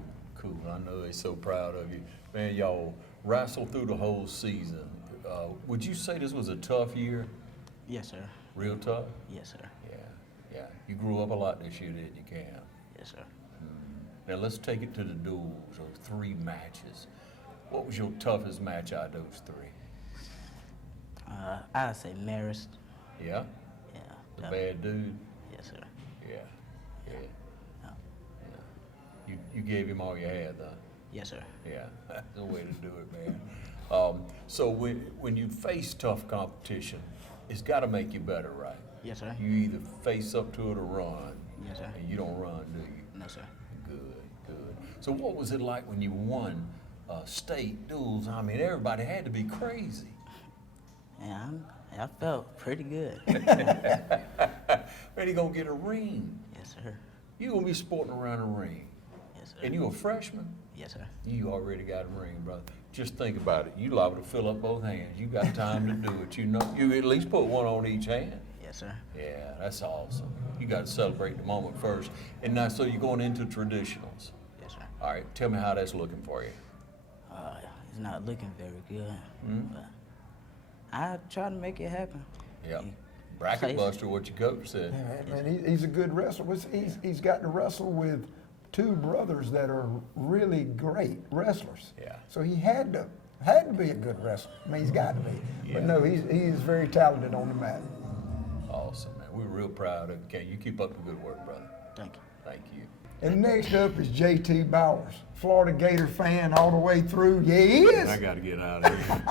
I know they're so proud of you. Man, y'all wrestled through the whole season. Would you say this was a tough year? Yes, sir. Real tough? Yes, sir. Yeah. You grew up a lot this year, didn't you, Cam? Yes, sir. Now let's take it to the duels, or 3 matches. What was your toughest match out of those 3? I'd say Marist. Yeah? Yeah. The bad dude? Yes, sir. Yeah. You gave him all you had, though? Yes, sir. Yeah, that's the way to do it, man. So when you face tough competition, it's got to make you better, right? Yes, sir. You either face up to it or run. Yes, sir. And you don't run, do you? No, sir. Good. So what was it like when you won state duels? I mean, everybody had to be crazy. Yeah, I felt pretty good. Man, you gonna get a ring. Yes, sir. You gonna be sporting around a ring. Yes, sir. And you a freshman? Yes, sir. You already got a ring, brother. Just think about it. You liable to fill up both hands. You got time to do it. You know, you at least put one on each hand. Yes, sir. Yeah, that's awesome. You got to celebrate the moment first. And now, so you're going into traditionals. Yes, sir. All right, tell me how that's looking for you. It's not looking very good, but I try to make it happen. Yeah. Bracket buster, what your coach said. Yeah, man, he's a good wrestler. He's got to wrestle with 2 brothers that are really great wrestlers. Yeah. So he had to be a good wrestler. I mean, he's got to be. Yeah. But no, he's very talented on the mat. Awesome, man. We're real proud of you. Okay, you keep up the good work, brother. Thank you. Thank you. And next up is JT Bowers, Florida Gator fan all the way through. Yeah, he is. I got to get out of here.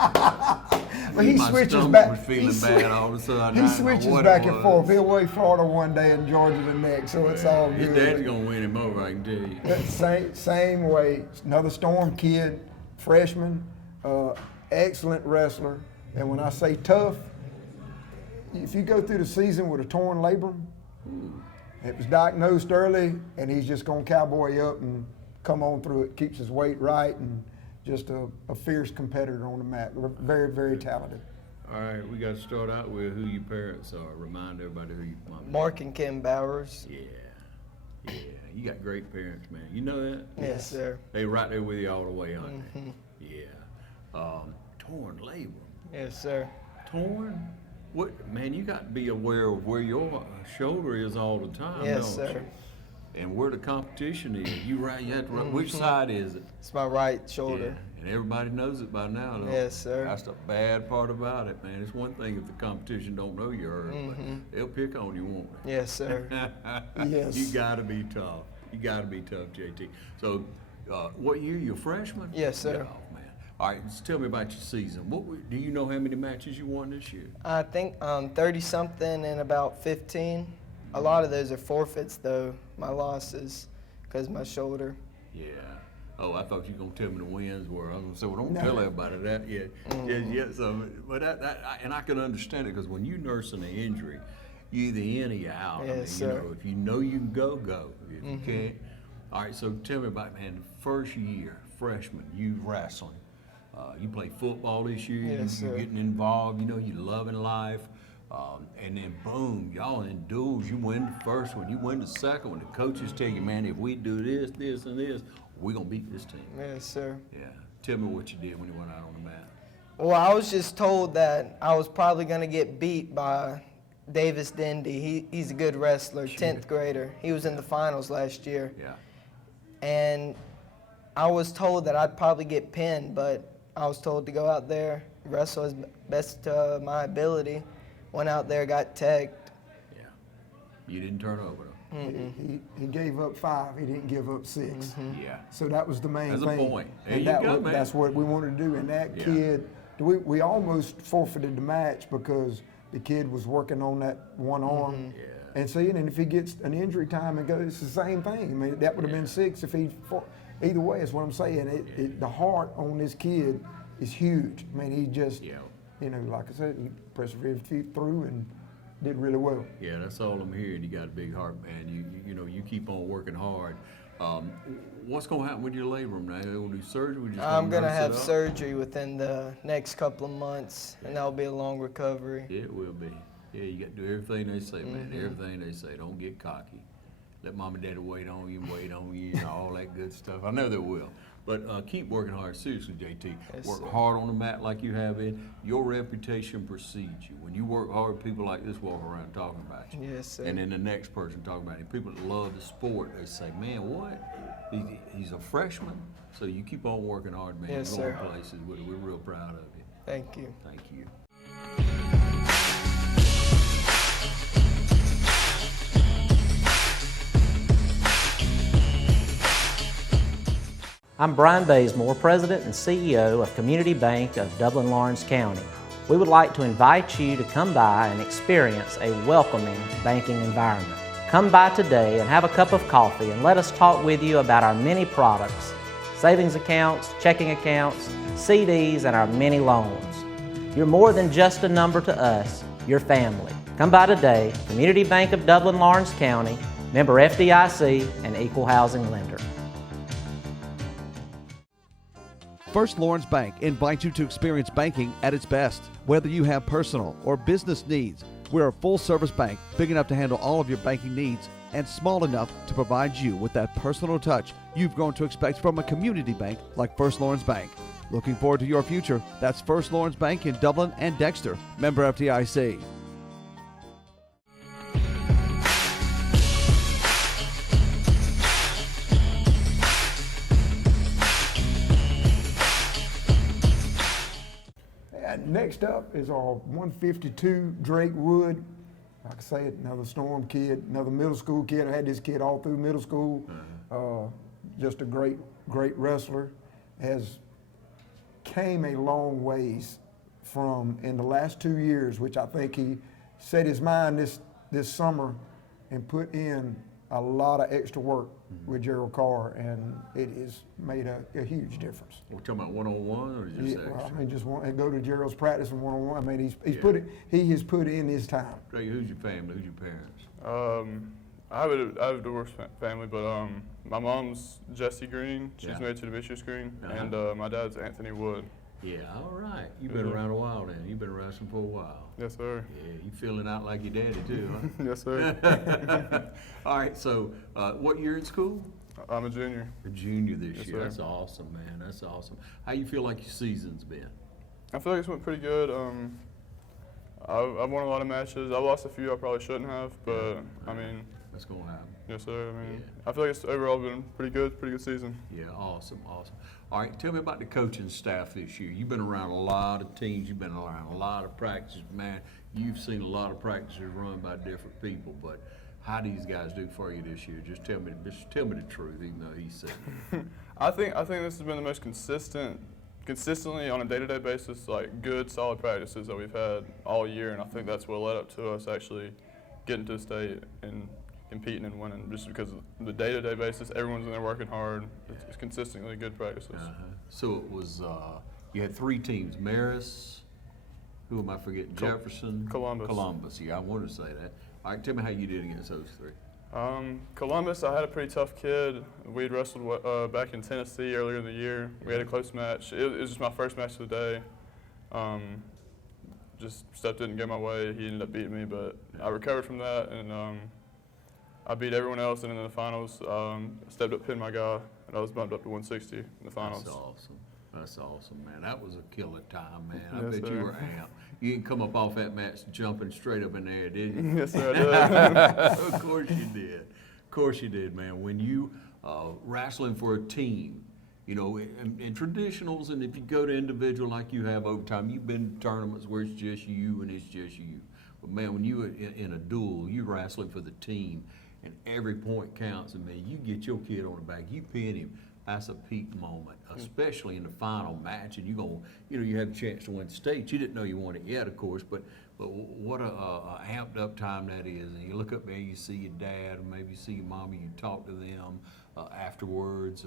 But he switches back. Was feeling bad all of a sudden. He switches back and forth. He'll weigh Florida one day and Georgia the next, so it's all good. His dad's gonna win him over, I can tell you. Same way. Another Storm kid, freshman, excellent wrestler. And when I say tough, if you go through the season with a torn labrum, it was diagnosed early, and he's just gonna cowboy up and come on through it. Keeps his weight right, and just a fierce competitor on the mat. Very, very talented. All right, we got to start out with who your parents are. Remind everybody who your mom is. Mark and Kim Bowers. Yeah. You got great parents, man. You know that? Yes, sir. They right there with you all the way, aren't they? Yeah. Torn labrum. Yes, sir. Torn? What, man, you got to be aware of where your shoulder is all the time, yes, don't sir. you? And where the competition is. You have to, which side is it? It's my right shoulder. Yeah. And everybody knows it by now, though. Yes, sir. That's the bad part about it, man. It's one thing if the competition don't know you're hurt, but they'll pick on you, won't they? Yes, sir. Yes. You got to be tough. You got to be tough, JT. So, what year? You're a freshman? Yes, sir. Oh, man. All right, just tell me about your season. Do you know how many matches you won this year? I think 30-something and about 15. A lot of those are forfeits, though, my losses, because of my shoulder. Yeah. Oh, I thought you were going to tell me the wins were. I was going to say, well, don't tell everybody that yet. Yeah, so, but and I can understand it, because when you nursing an injury, you either in or you're out. Yes, I mean, sir. If you know you can go. If you can't. All right, so tell me about, man, the first year, freshman, you wrestling. You play football this year. Yes, you're sir. getting involved. You know, you're loving life. And then boom, y'all in duels. You win the first one. You win the second one. The coaches tell you, man, if we do this, and this, we're going to beat this team. Yes, sir. Yeah. Tell me what you did when you went out on the mat. Well, I was just told that I was probably going to get beat by Davis Dendy. He's a good wrestler, 10th grader. He was in the finals last year. Yeah. And I was told that I'd probably get pinned, but I was told to go out there, wrestle as best to my ability. Went out there, got tagged. Yeah. You didn't turn over, though. He gave up 5. He didn't give up 6. Yeah. So that was the main That's thing. a point. There And you go, man. that's what we wanted to do. And that kid, we almost forfeited the match because the kid was working on that one arm. Yeah. And seeing, and if he gets an injury time and goes, it's the same thing. I mean, that would have been 6 if he fought. Either way, is what I'm saying. The heart on this kid is huge. I mean, he just, you know, like I said, he persevered through and did really well. Yeah, that's all I'm hearing. You got a big heart, man. You know, you keep on working hard. What's going to happen with your labrum now? You going to do surgery? I'm going to have surgery within the next couple of months, and that'll be a long recovery. It will be. Yeah, you got to do everything they say, man. Everything they say. Don't get cocky. Let mom and daddy wait on you, all that good stuff. I know they will. But keep working hard. Seriously, JT. Yes, work sir. hard on the mat like you have been. Your reputation precedes you. When you work hard, people like this walk around talking about you. Yes, sir. And then the next person talking about you. People that love the sport, they say, man, what? He's a freshman? So you keep on working hard, man. Yes, You're sir. going places. We're real proud of you. Thank you. Thank you. I'm Brian Bazemore, President and CEO of Community Bank of Dublin-Lawrence County. We would like to invite you to come by and experience a welcoming banking environment. Come by today and have a cup of coffee and let us talk with you about our many products, savings accounts, checking accounts, CDs, and our many loans. You're more than just a number to us, you're family. Come by today, Community Bank of Dublin-Lawrence County, member FDIC, and equal housing lender. First Lawrence Bank invites you to experience banking at its best. Whether you have personal or business needs, we're a full-service bank big enough to handle all of your banking needs and small enough to provide you with that personal touch you've grown to expect from a community bank like First Lawrence Bank. Looking forward to your future. That's First Lawrence Bank in Dublin and Dexter, member FDIC. Next up is our 152 Drake Wood. Like I say, another Storm kid, another middle school kid. I had this kid all through middle school. Just a great wrestler. Has came a long ways from in the last 2 years, which I think he set his mind this summer and put in a lot of extra work with Gerald Carr, and it has made a huge difference. We're talking about one-on-one or just extra? Well, I mean, just go to Gerald's practice and one-on-one. I mean, he has put in his time. Drake, who's your family? Who's your parents? I have a divorced family, but my mom's Jessie Green. She's married to Demetrius Green, and my dad's Anthony Wood. Yeah, all right. You've been around a while then. You've been wrestling for a while. Yes, sir. Yeah, you feeling out like your daddy too, huh? Yes, sir. All right, so what year in school? I'm a junior. A junior this Yes, year. sir. That's awesome, man. That's awesome. How you feel like your season's been? I feel like it's went pretty good. I've won a lot of matches. I lost a few I probably shouldn't have, but I mean. That's gonna happen. Yes, sir. I mean, I feel like it's overall been pretty good season. Yeah, awesome. All right, tell me about the coaching staff this year. You've been around a lot of teams. You've been around a lot of practices. Man, you've seen a lot of practices run by different people. But how do these guys do for you this year? Just tell me the truth, even though he said it. I think this has been the most consistently on a day-to-day basis, like good, solid practices that we've had all year, and I think that's what led up to us actually getting to the state and competing and winning. Just because of the day-to-day basis, everyone's in there working hard. It's consistently good practices. So it was you had 3 teams: Marist, who am I forgetting? Jefferson, Columbus. Yeah, I wanted to say that. All right, tell me how you did against those 3. Columbus, I had a pretty tough kid. We'd wrestled back in Tennessee earlier in the year. We had a close match. It was just my first match of the day. Just stuff didn't go my way. He ended up beating me, but I recovered from that, and I beat everyone else. And in the finals, stepped up, pinned my guy, and I was bumped up to 160 in the finals. That's awesome. That's awesome, man. That was a killer time, man. I Yes, bet sir. you were amped. You didn't come up off that match jumping straight up in the air, did you? Yes, sir, I did. Of course you did. Of course you did, man. When you wrestling for a team, you know, in traditionals, and if you go to individual like you have over time, you've been to tournaments where it's just you and it's just you. But man, when you in a duel, you're wrestling for the team, and every point counts. And man, you get your kid on the back, you pin him. That's a peak moment, especially in the final match, and you had a chance to win state. You didn't know you won it yet, of course, but what a amped up time that is. And you look up there, you see your dad, or maybe you see your mom, and you talk to them afterwards.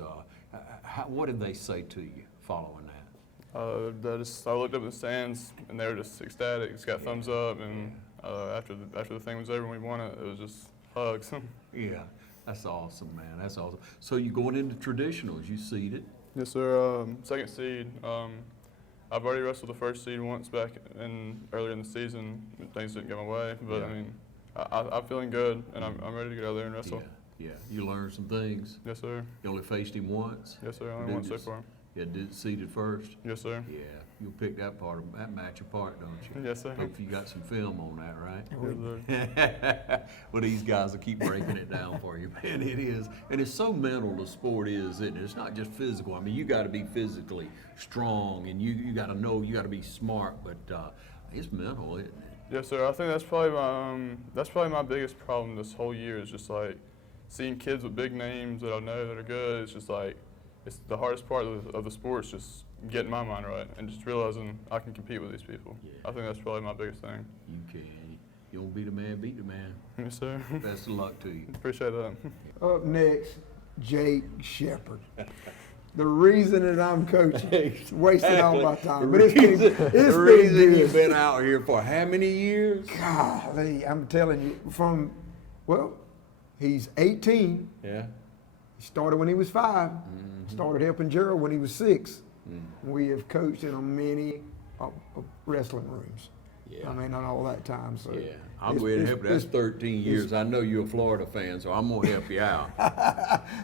What did they say to you following that? I looked up in the stands, and they were just ecstatic. Just got thumbs up, and after the thing was over and we won it, it was just hugs. Yeah. That's awesome, man. That's awesome. So you're going into traditionals. You seeded? Yes, sir. Second seed. I've already wrestled the first seed once back earlier in the season. Things didn't go my way, but Yeah. I mean, I'm feeling good, and I'm ready to get out there and wrestle. Yeah. You learned some things. Yes, sir. You only faced him once? Yes, sir. Only once so far. Yeah, seeded first? Yes, sir. Yeah. You'll pick that match apart, don't you? Yes, sir. Hope you got some film on that, right? Yes, sir. Well, these guys will keep breaking it down for you, man. It is. And it's so mental, the sport is, isn't it? It's not just physical. I mean, you got to be physically strong, and you got to know, you got to be smart, but it's mental, isn't it? Yes, sir. I think that's probably my biggest problem this whole year is just like seeing kids with big names that I know that are good. It's just like it's the hardest part of the sport is just getting my mind right and just realizing I can compete with these people. Yeah. I think that's probably my biggest thing. You can. You don't beat a man, beat the man. Yes, sir. Best of luck to you. Appreciate that. Up next, Jake Shepard. The reason that I'm coaching, wasting all my time. But it's been good. You've been out here for how many years? Golly, I'm telling you, he's 18. Yeah. He started when he was 5. Started helping Gerald when he was 6. We have coached in many wrestling rooms. Yeah. I mean, not all that time. So yeah, I'm going to help you. That's 13 years. I know you're a Florida fan, so I'm going to help you out.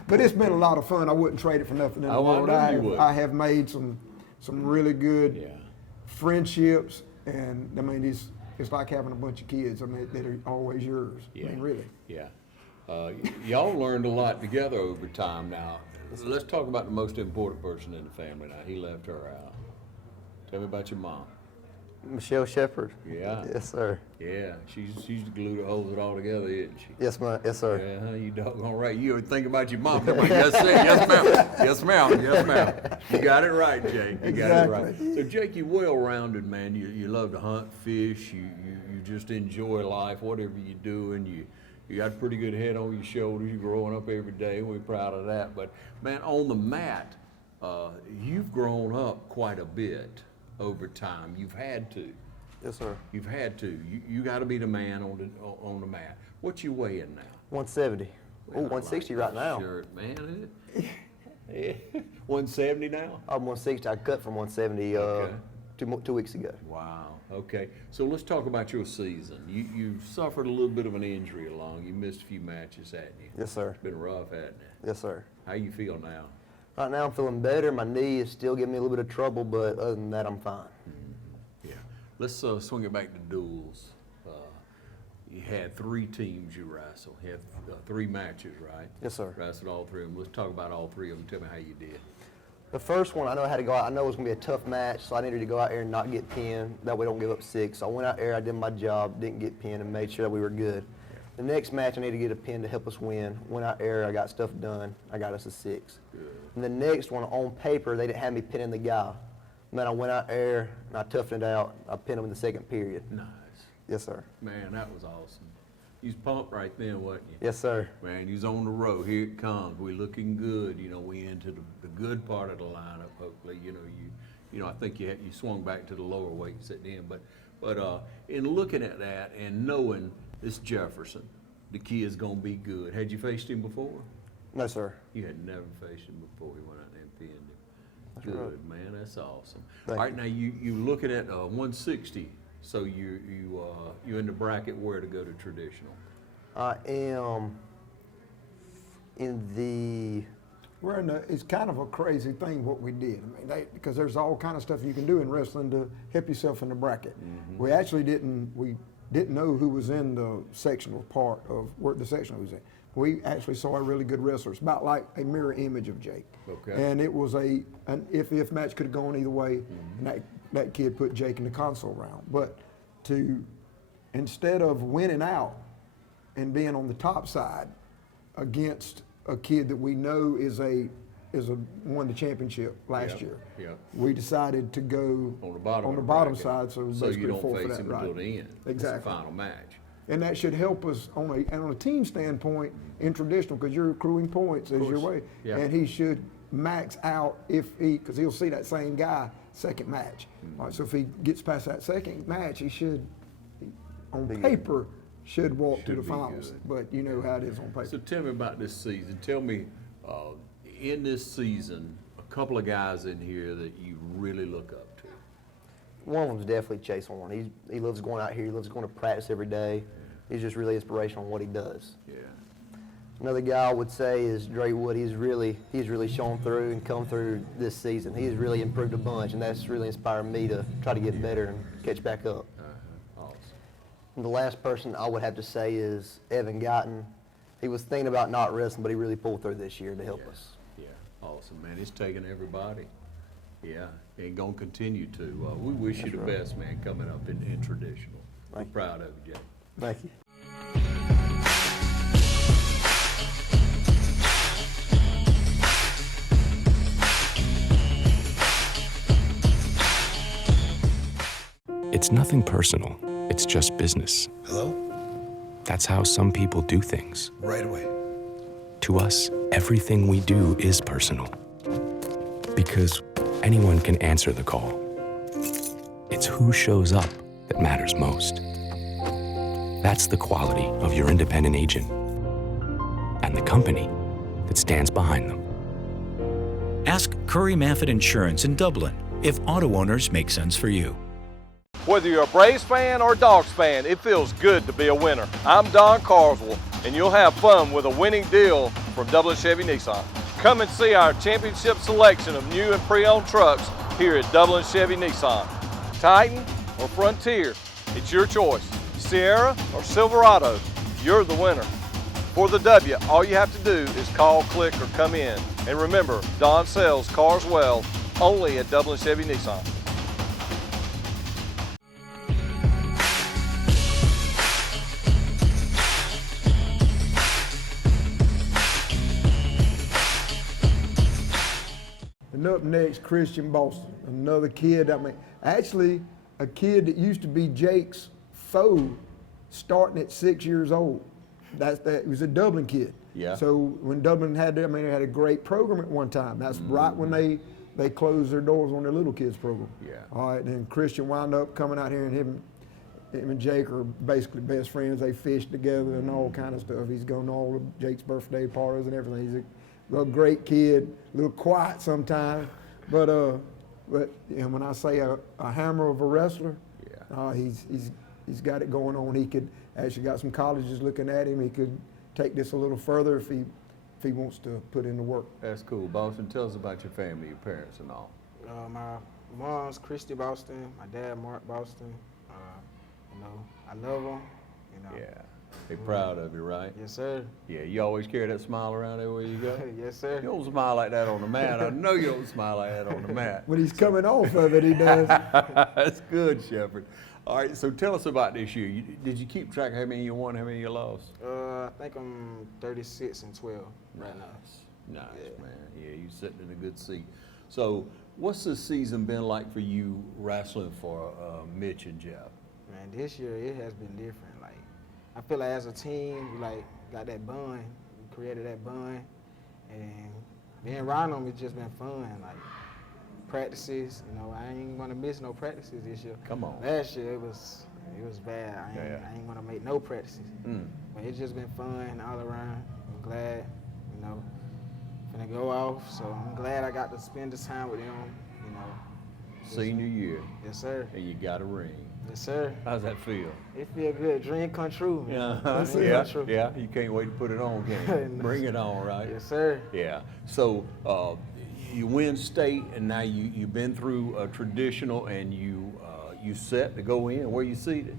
But it's been a lot of fun. I wouldn't trade it for nothing in the world. I have made some really good friendships, and I mean, it's like having a bunch of kids. I mean, that are always yours. Yeah. I mean, really. Yeah. Y'all learned a lot together over time now. Let's talk about the most important person in the family now. He left her out. Tell me about your mom. Michelle Shepard. Yeah. Yes, sir. Yeah, she's the glue that holds it all together, isn't she? Yes, sir. Yeah, you doggone right. You ever think about your mom? Like, yes, sir. Yes, ma'am. Yes, ma'am. Yes, ma'am. You got it right, Jake. You got it right. So, Jake, you're well-rounded, man. You love to hunt, fish. You just enjoy life, whatever you do, and you got a pretty good head on your shoulders. You're growing up every day, and we're proud of that. But, man, on the mat, you've grown up quite a bit over time. You've had to. Yes, sir. You've had to. You got to be the man on the mat. What you weighing now? 170. Oh, 160 right now. Shirt, man. 170 now? I'm 160. I cut from 170 2 weeks ago. Wow. Okay. So let's talk about your season. You suffered a little bit of an injury along. You missed a few matches, hadn't you? Yes, sir. It's been rough, hasn't it? Yes, sir. How you feel now? Right now I'm feeling better. My knee is still giving me a little bit of trouble, but other than that, I'm fine. Yeah. Let's swing it back to duels. You had 3 teams you wrestled. You had 3 matches, right? Yes, sir. Wrestled all 3 of them. Let's talk about all 3 of them. Tell me how you did. The first one, I know I had to go out. I know it was going to be a tough match, so I needed to go out there and not get pinned. That way I don't give up 6. So I went out there, I did my job, didn't get pinned, and made sure that we were good. The next match, I needed to get a pin to help us win. Went out there, I got stuff done. I got us a 6. Good. And the next one, on paper, they didn't have me pinning the guy. And then I went out there, and I toughened it out. I pinned him in the second period. Nice. Yes, sir. Man, that was awesome. You was pumped right then, wasn't you? Yes, sir. Man, you was on the road. Here it comes. We're looking good. You know, we into the good part of the lineup. Hopefully, you know, I think you swung back to the lower weights at the end. But in looking at that and knowing this Jefferson, the kid's gonna be good. Had you faced him before? No, sir. You had never faced him before. He went out there and pinned him. That's Good, right. man. That's awesome. Thank All right, now you looking at 160. So you in the bracket where to go to traditional? I am in the It's kind of a crazy thing what we did. I mean, because there's all kind of stuff you can do in wrestling to help yourself in the bracket. We actually didn't know who was in the sectional part of where the section was in. We actually saw a really good wrestler. It's about like a mirror image of Jake. Okay. And it was an if match could have gone either way, and that kid put Jake in the console round. But instead of winning out and being on the top side against a kid that we know won the championship last year, we decided to go on the bottom side, so you don't forfeit face that, him until the end. Exactly. That's the final match. And that should help us on a team standpoint in traditional, because you're accruing points as your way. Yeah. And he should max out because he'll see that same guy second match. All right, so if he gets past that second match, he should, on paper, should walk to the finals. But you know how it is on paper. So tell me about this season. Tell me, in this season, a couple of guys in here that you really look up to. One of them is definitely Chase Horn. He loves going out here. He loves going to practice every day. He's just really inspirational on what he does. Yeah. Another guy I would say is Dre Wood. He's really shown through and come through this season. He's really improved a bunch, and that's really inspired me to try to get better and catch back up. Awesome. And the last person I would have to say is Evan Guyton. He was thinking about not wrestling, but he really pulled through this year to help us. Yeah, awesome, man. He's taking everybody. Yeah, and going to continue to. We wish you the best, man, coming up in traditional. I'm proud of you, Jay. Thank you. It's nothing personal. It's just business. Hello? That's how some people do things. Right away. To us, everything we do is personal. Because anyone can answer the call. It's who shows up that matters most. That's the quality of your independent agent and the company that stands behind them. Ask Curry Maffett Insurance in Dublin if auto owners make sense for you. Whether you're a Braves fan or a Dogs fan, it feels good to be a winner. I'm Don Carswell, and you'll have fun with a winning deal from Dublin Chevy Nissan. Come and see our championship selection of new and pre-owned trucks here at Dublin Chevy Nissan. Titan or Frontier, it's your choice. Sierra or Silverado, you're the winner. For the W, all you have to do is call, click, or come in. And remember, Don sells cars well, only at Dublin Chevy Nissan. And up next, Christian Boston, another kid. Actually, a kid that used to be Jake's foe, starting at 6 years old. He was a Dublin kid. Yeah. So when Dublin had they had a great program at one time. That's right when they closed their doors on their little kids program. Yeah. All right, and then Christian wound up coming out here, and him and Jake are basically best friends. They fish together and all kind of stuff. He's gone to all of Jake's birthday parties and everything. He's a great kid, a little quiet sometimes, but when I say a hammer of a wrestler, he's got it going on. He could actually got some colleges looking at him. He could take this a little further if he wants to put in the work. That's cool. Boston, tell us about your family, your parents and all. My mom's Christy Boston, my dad Mark Boston. I love them. Yeah. They're proud of you, right? Yes, sir. Yeah, you always carry that smile around everywhere you go? Yes, sir. You don't smile like that on the mat. I know you don't smile like that on the mat. When he's coming off of it, he does. That's good, Shepard. All right, so tell us about this year. Did you keep track of how many you won, how many you lost? I think I'm 36 and 12 right now. Nice, man. Yeah, you're sitting in a good seat. So what's the season been like for you wrestling for Mitch and Jeff? Man, this year it has been different. I feel like as a team, we got that bond. We created that bond, and being around them, it's just been fun. Practices, I ain't want to miss no practices this year. Come on. Last year it was bad. I ain't want to make no practices. But it's just been fun all around. I'm glad, finna go off. So I'm glad I got to spend this time with them. Senior year. Yes, sir. And you got a ring. Yes, sir. How's that feel? It feel good. Dream come true, man. Dream Yeah, come true. yeah. You can't wait to put it on, can you? Bring it on, right? Yes, sir. Yeah. So you win state, and now you've been through a traditional, and you set to go in. Where you seated?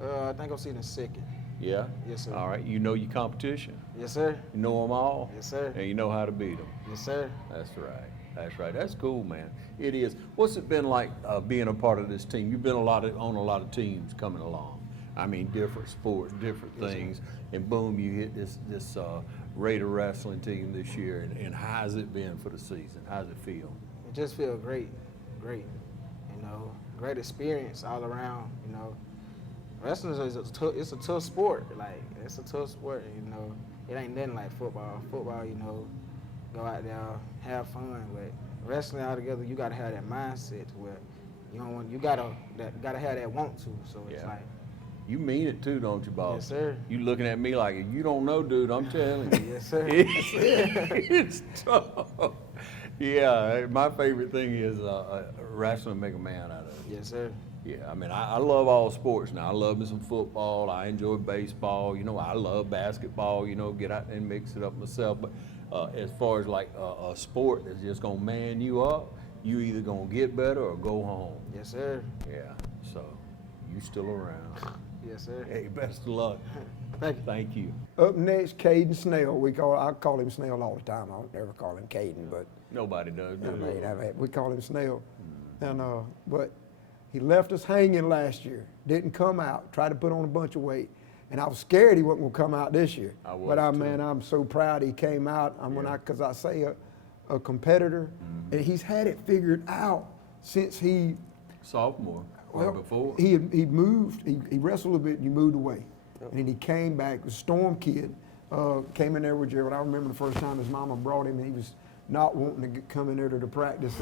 I think I'm seated second. Yeah. Yes, sir. All right. You know your competition. Yes, sir. You know them all. Yes, sir. And you know how to beat them. Yes, sir. That's right. That's right. That's cool, man. It is. What's it been like being a part of this team? You've been on a lot of teams coming along. I mean, different sports, different things, and boom, you hit this Raider wrestling team this year. And how's it been for the season? How's it feel? It just feel great, great. You know, great experience all around. You know, wrestling is it's a tough sport. Like it's a tough sport. You know, it ain't nothing like football. Football, you know, go out there, have fun. But wrestling altogether, you gotta have that mindset to where you don't want. You gotta have that want to. So it's like. You mean it too, don't you, boss? Yes, sir. You looking at me like, you don't know, dude, I'm telling you. Yes, sir. It's tough. Yeah, my favorite thing is wrestling make a man out of it. Yes, sir. Yeah, I mean, I love all sports now. I love me some football. I enjoy baseball. You know, I love basketball, you know, get out and mix it up myself. But as far as like a sport that's just going to man you up, you either going to get better or go home. Yes, sir. Yeah, so you still around. Yes, sir. Hey, best of luck. Thank you. Up next, Caden Snell. I call him Snell all the time. I don't ever call him Caden, but nobody does. We call him Snell. And but he left us hanging last year. Didn't come out. Tried to put on a bunch of weight, and I was scared he wasn't going to come out this year. Man, I'm so proud he came out. Because I say a competitor, and he's had it figured out since he sophomore. Or before. He moved, he wrestled a bit and he moved away. And then he came back, the Storm kid, came in there with Gerald. I remember the first time his mama brought him and he was not wanting to come in there to the practice.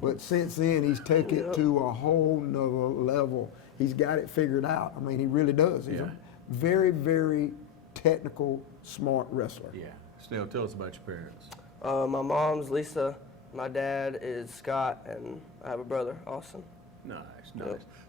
But since then, he's taken it to a whole nother level. He's got it figured out. I mean, he really does. He's a very, very technical, smart wrestler. Yeah. Snell, tell us about your parents. My mom's Lisa, my dad is Scott, and I have a brother, Austin. Nice.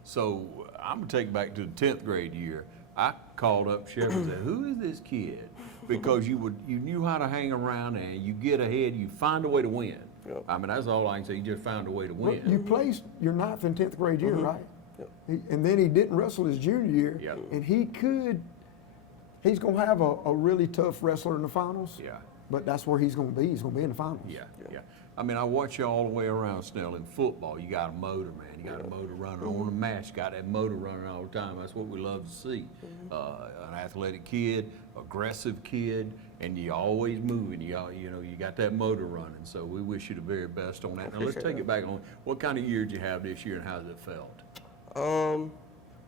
So I'm going to take it back to the 10th grade year. I called up Sheriff and said, who is this kid? Because you knew how to hang around and you get ahead, you find a way to win. Yep. I mean, that's all I can say. You just found a way to win. Well, you placed your 9th and 10th grade year, right? Yep. And then he didn't wrestle his junior year. Yep. And he's going to have a really tough wrestler in the finals. Yeah. But that's where he's going to be. He's going to be in the finals. Yeah. I mean, I watch you all the way around, Snell. In football, you got a motor, man. You got a motor running. On the match, you got that motor running all the time. That's what we love to see. An athletic kid, aggressive kid, and you always moving. You got that motor running. So we wish you the very best on that. Now let's take it back on. What kind of year did you have this year, and how's it felt?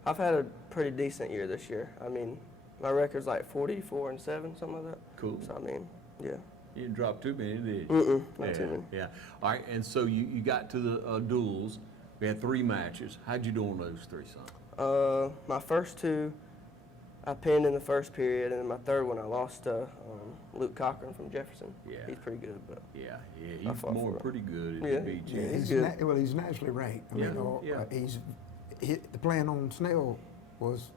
I've had a pretty decent year this year. I mean, my record's like 44-7, something like that. Cool. So I mean, yeah. You didn't drop too many, did you? Not too many. Yeah. All right, and so you got to the duels. We had 3 matches. How'd you do on those 3, son? My first 2, I pinned in the first period, and then my third one I lost to Luke Cochran from Jefferson. Yeah. he's pretty good, but he's more pretty good. He's good. Well, he's nationally ranked. I mean, the plan on Snell was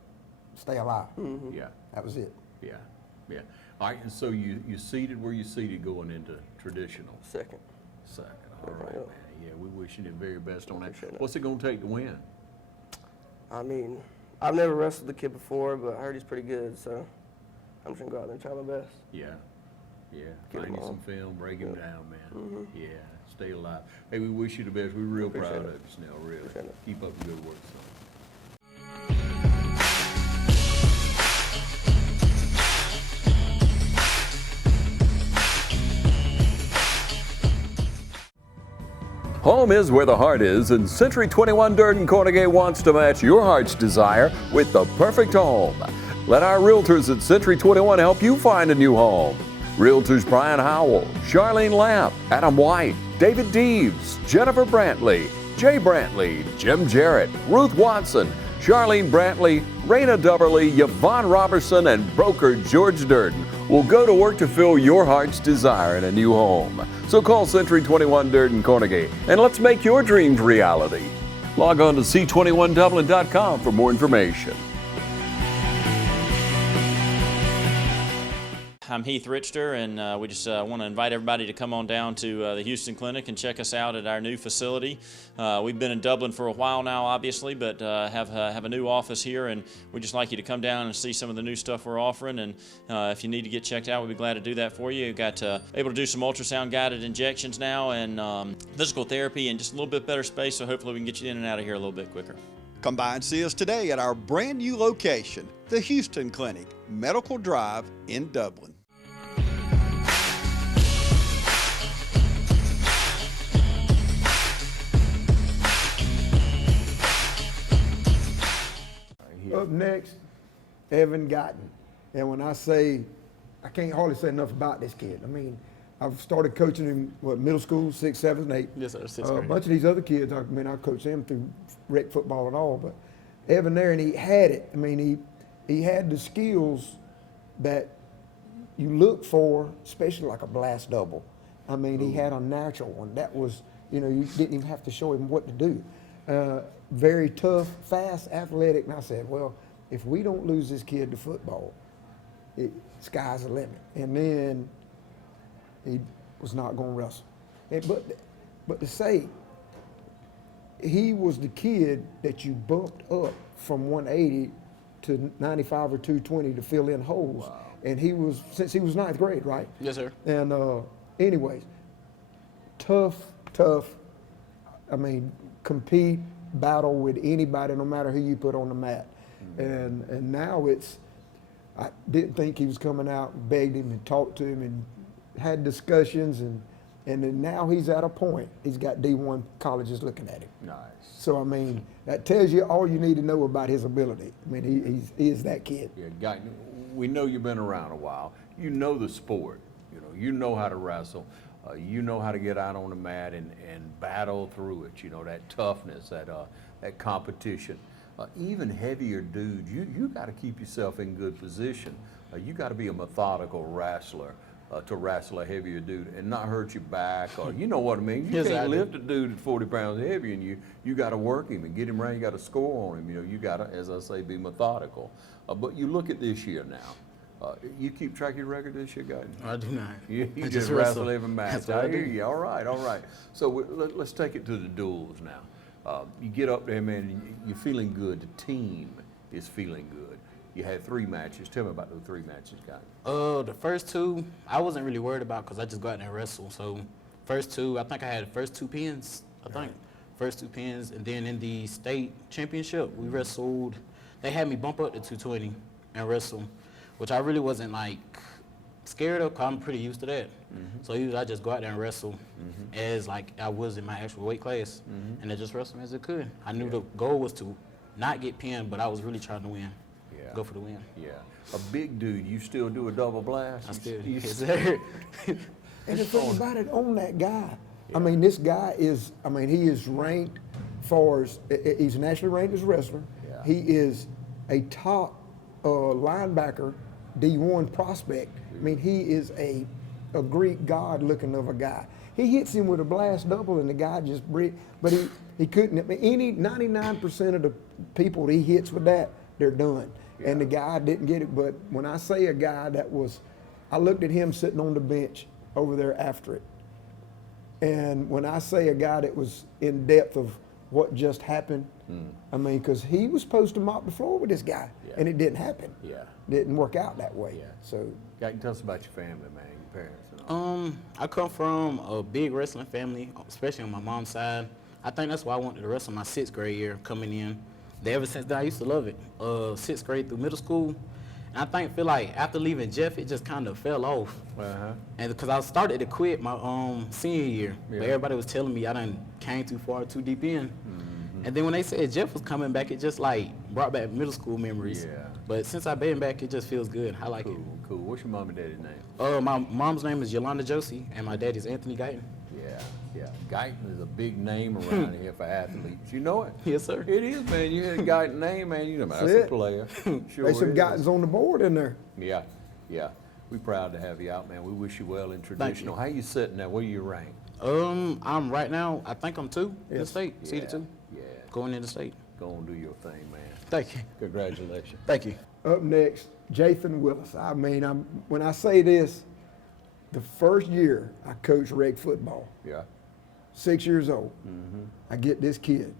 stay alive. Yeah. That was it. Yeah. All right, and so you seated where you seated going into traditional? Second. All right, man. Yeah, we wish you the very best on that. What's it going to take to win? I mean, I've never wrestled the kid before, but I heard he's pretty good, so I'm just going to go out there and try my best. Yeah. Find you some film, break him down, man. Yeah, stay alive. Hey, we wish you the best. We're real proud of you, Snell, really. Keep up the good work, son. Home is where the heart is, and Century 21 Durden Cornegay wants to match your heart's desire with the perfect home. Let our realtors at Century 21 help you find a new home. Realtors Brian Howell, Charlene Lamp, Adam White, David Deeves, Jennifer Brantley, Jay Brantley, Jim Jarrett, Ruth Watson, Charlene Brantley, Raina Dubberly, Yvonne Robertson, and broker George Durden will go to work to fill your heart's desire in a new home. So call Century 21 Durden Cornegay and let's make your dreams reality. Log on to c21dublin.com for more information. I'm Heath Richter, and we just want to invite everybody to come on down to the Houston Clinic and check us out at our new facility. We've been in Dublin for a while now, obviously, but have a new office here, and we'd just like you to come down and see some of the new stuff we're offering. And if you need to get checked out, we'd be glad to do that for you. We've got able to do some ultrasound guided injections now, and physical therapy, and just a little bit better space. So hopefully we can get you in and out of here a little bit quicker. Come by and see us today at our brand new location, the Houston Clinic, Medical Drive in Dublin. Up next, Evan Guyton. And when I say, I can't hardly say enough about this kid. I mean, I've started coaching him, middle school, 6, 7, 8. Yes, sir, 6th A grade. bunch of these other kids, I coached them through rec football and all, but Evan there, and he had it. I mean, he had the skills that you look for, especially like a blast double. I mean, he had a natural one. That was, you didn't even have to show him what to do. Very tough, fast, athletic. And I said, well, if we don't lose this kid to football, sky's the limit. And then he was not going to wrestle. But to say, he was the kid that you bumped up from 180 to 95 or 220 to fill in holes. Wow. And he was, since he was 9th grade, right? Yes, sir. And anyways, tough. I mean, compete, battle with anybody, no matter who you put on the mat. Mm-hmm. And now I didn't think he was coming out, begged him and talked to him and had discussions, and then now he's at a point, he's got D1 colleges looking at him. Nice. So, I mean, that tells you all you need to know about his ability. I mean, he is that kid. Yeah, we know you've been around a while. You know the sport. You know how to wrestle. You know how to get out on the mat and battle through it. That toughness, that competition. Even heavier dudes, you got to keep yourself in good position. You got to be a methodical wrestler to wrestle a heavier dude and not hurt your back, or you know what I mean. You can't lift a dude at 40 pounds heavier than you. You got to work him and get him around. You got to score on him. You got to, as I say, be methodical. But you look at this year now. You keep track of your record this year, guys? I do not. You just wrestle every match. I hear you. All right. So let's take it to the duels now. You get up there, man, and you're feeling good. The team is feeling good. You had 3 matches. Tell me about those 3 matches, guys. The first 2, I wasn't really worried about because I just go out there and wrestle. So first 2, I think I had the first 2 pins. First 2 pins, and then in the state championship, we wrestled. They had me bump up to 220 and wrestle, which I really wasn't like scared of, because I'm pretty used to that. Mm-hmm. So usually I just go out there and wrestle as like I was in my actual weight class, and I just wrestle as it could. I knew the goal was to not get pinned, but I was really trying to win. Go for the win. Yeah. A big dude, you still do a double blast? I still do. Yes, sir. And the thing about it, on that guy, I mean, this guy is, he is ranked he's nationally ranked as a wrestler. Yeah. He is a top linebacker, D1 prospect. I mean, he is a Greek god looking of a guy. He hits him with a blast double, and the guy just but he couldn't. I mean, 99% of the people he hits with that, they're done. Yeah. And the guy didn't get it. But when I say a guy I looked at him sitting on the bench over there after it. And when I say a guy that was in depth of what just happened, I mean, because he was supposed to mop the floor with this guy, and it didn't happen. Yeah. Didn't work out that way. Yeah. So. Tell us about your family, man, your parents and all. I come from a big wrestling family, especially on my mom's side. I think that's why I wanted to wrestle my 6th grade year coming in. Ever since then, I used to love it. 6th grade through middle school. And I feel like after leaving Jeff, it just kind of fell off. And because I started to quit my senior year, but everybody was telling me I done came too far, too deep in. And then when they said Jeff was coming back, it just like brought back middle school memories. Yeah. But since I've been back, it just feels good. I like it. Cool. What's your mom and daddy's name? My mom's name is Yolanda Josie, and my daddy's Anthony Guyton. Yeah. Guyton is a big name around here for athletes. You know it? Yes, sir. It is, man. You had a Guyton name, man. You know, that's a player. Sure. There's some Guytons on the board in there. Yeah. We're proud to have you out, man. We wish you well in traditional. How you sitting now? Where you rank? I'm right now, I think I'm 2 in the state, seeded 2. Yeah. going into state. Go and do your thing, man. Thank you. Congratulations. Thank you. Up next, Jathan Willis. I mean, when I say this, the first year I coached rec football, Yeah. 6 years old, Mm-hmm. I get this kid.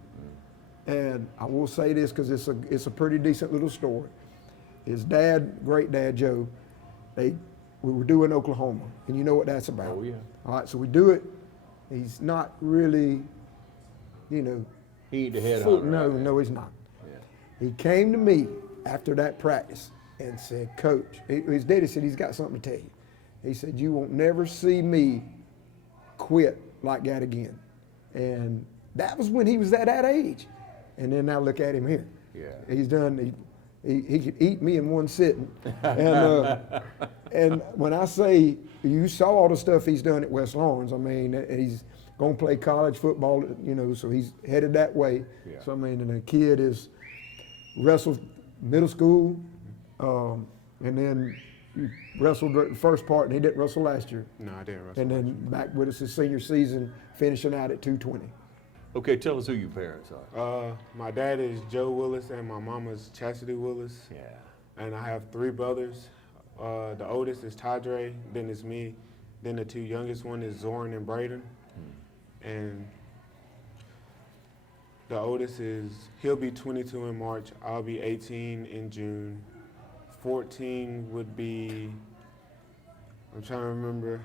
And I will say this because it's a pretty decent little story. His dad, great dad Joe, we were doing Oklahoma, and you know what that's about. Oh, yeah. All right, so we do it. He's not really, you know. He ain't the head hunter. No, he's not. He came to me after that practice and said, Coach, his daddy said he's got something to tell you. He said, you won't never see me quit like that again. And that was when he was at that age. And then now look at him here. Yeah. He's done, he could eat me in one sitting. And when I say, you saw all the stuff he's done at West Lawrence, I mean, he's going to play college football, you know, so he's headed that way. Yeah. So, I mean, and the kid is wrestled middle school, and then he wrestled the first part, and he didn't wrestle last year. No, I didn't wrestle. And then back with us his senior season, finishing out at 220. Okay, tell us who your parents are. My dad is Joe Willis, and my mama's Chastity Willis. Yeah. And I have 3 brothers. The oldest is Tadre, then it's me. Then the 2 youngest one is Zoran and Braden. And the oldest he'll be 22 in March. I'll be 18 in June. 14 would be, I'm trying to remember.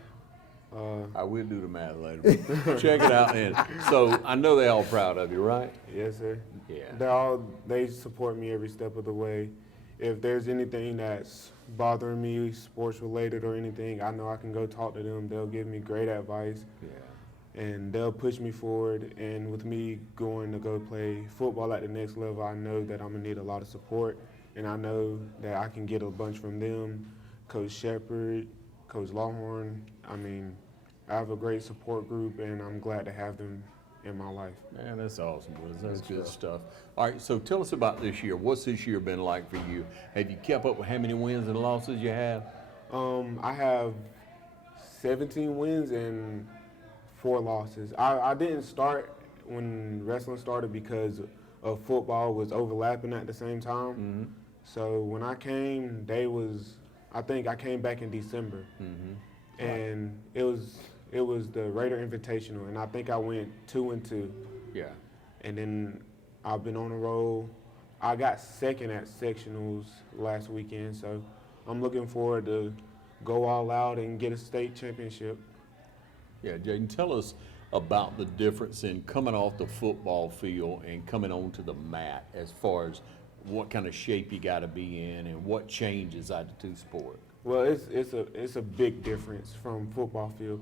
I will do the math later. Check it out. And so I know they're all proud of you, right? Yes, sir. Yeah. They support me every step of the way. If there's anything that's bothering me, sports related or anything, I know I can go talk to them. They'll give me great advice. Yeah. And they'll push me forward. And with me going to go play football at the next level, I know that I'm gonna need a lot of support. And I know that I can get a bunch from them. Coach Shepard, Coach Lawhorn. I mean, I have a great support group, and I'm glad to have them in my life. Man, that's awesome, Willis. That's good stuff. All right, so tell us about this year. What's this year been like for you? Have you kept up with how many wins and losses you have? I have 17 wins and 4 losses. I didn't start when wrestling started because of football was overlapping at the same time. Mm-hmm. So when I came, I think I came back in December. Mm-hmm. And it was the Raider Invitational, and I think I went 2-2. Yeah. And then I've been on a roll. I got second at sectionals last weekend, so I'm looking forward to go all out and get a state championship. Yeah, Jaden, tell us about the difference in coming off the football field and coming onto the mat as far as what kind of shape you got to be in and what changes out of the 2 sports. Well, it's a big difference from football field.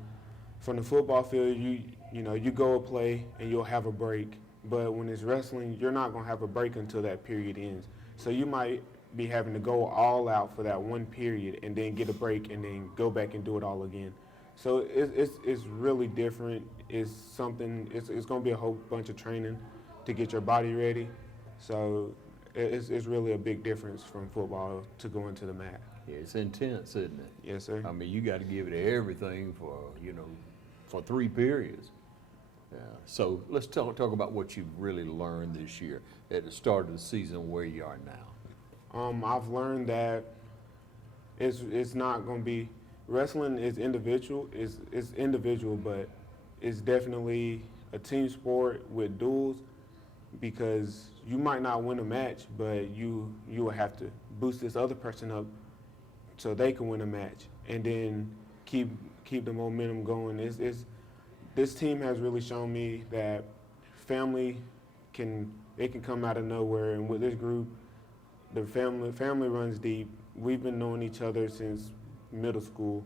From the football field, you go play and you'll have a break. But when it's wrestling, you're not gonna have a break until that period ends. So you might be having to go all out for that one period and then get a break and then go back and do it all again. So it's really different. It's gonna be a whole bunch of training to get your body ready. So it's really a big difference from football to going to the mat. Yeah, it's intense, isn't it? Yes, sir. I mean, you got to give it everything for 3 periods. Yeah. So let's talk about what you've really learned this year at the start of the season where you are now. I've learned that it's not going to be, wrestling is individual, it's individual, but it's definitely a team sport with duels because you might not win a match, but you will have to boost this other person up so they can win a match and then keep the momentum going. This team has really shown me that family can come out of nowhere, and with this group, the family runs deep. We've been knowing each other since middle school.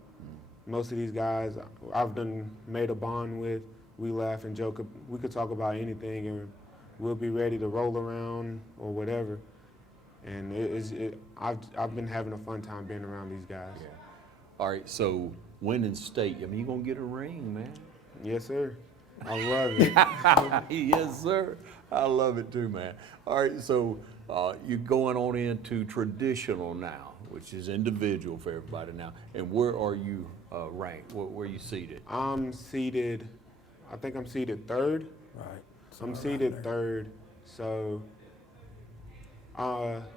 Most of these guys I've made a bond with. We laugh and joke. We could talk about anything, and we'll be ready to roll around or whatever. And I've been having a fun time being around these guys. Yeah. All right, so winning state, I mean, you're going to get a ring, man. Yes, sir. I love it. Yes, sir. I love it too, man. All right, so you're going on into traditional now, which is individual for everybody now. And where are you ranked? Where are you seated? I think I'm seated 3rd. Right. I'm seated 3rd. So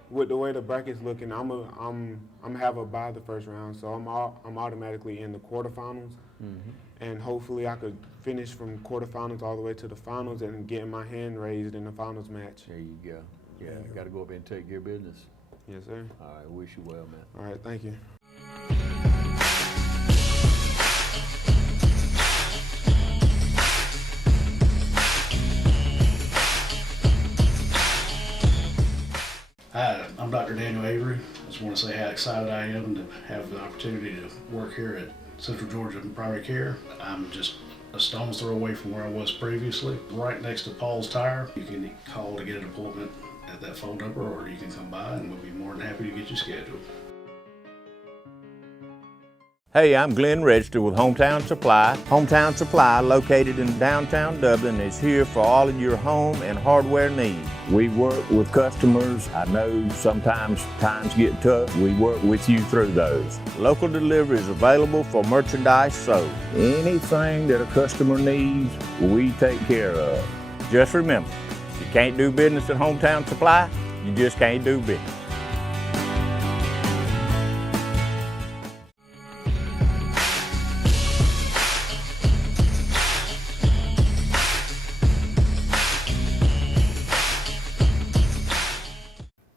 with the way the bracket's looking, I'm have a bye the first round, so I'm automatically in the quarterfinals, and hopefully I could finish from quarterfinals all the way to the finals and get my hand raised in the finals match. There you go. Yeah, got to go up there and take care of business. Yes, sir. All right, wish you well, man. All right, thank you. Hi, I'm Dr. Daniel Avery. I just want to say how excited I am to have the opportunity to work here at Central Georgia Primary Care. I'm just a stone's throw away from where I was previously, right next to Paul's Tire. You can call to get an appointment at that phone number, or you can come by and we'll be more than happy to get you scheduled. Hey, I'm Glenn Register with Hometown Supply. Hometown Supply, located in downtown Dublin, is here for all of your home and hardware needs. We work with customers. I know sometimes times get tough. We work with you through those. Local delivery is available for merchandise sold. Anything that a customer needs, we take care of. Just remember, if you can't do business at Hometown Supply, you just can't do business.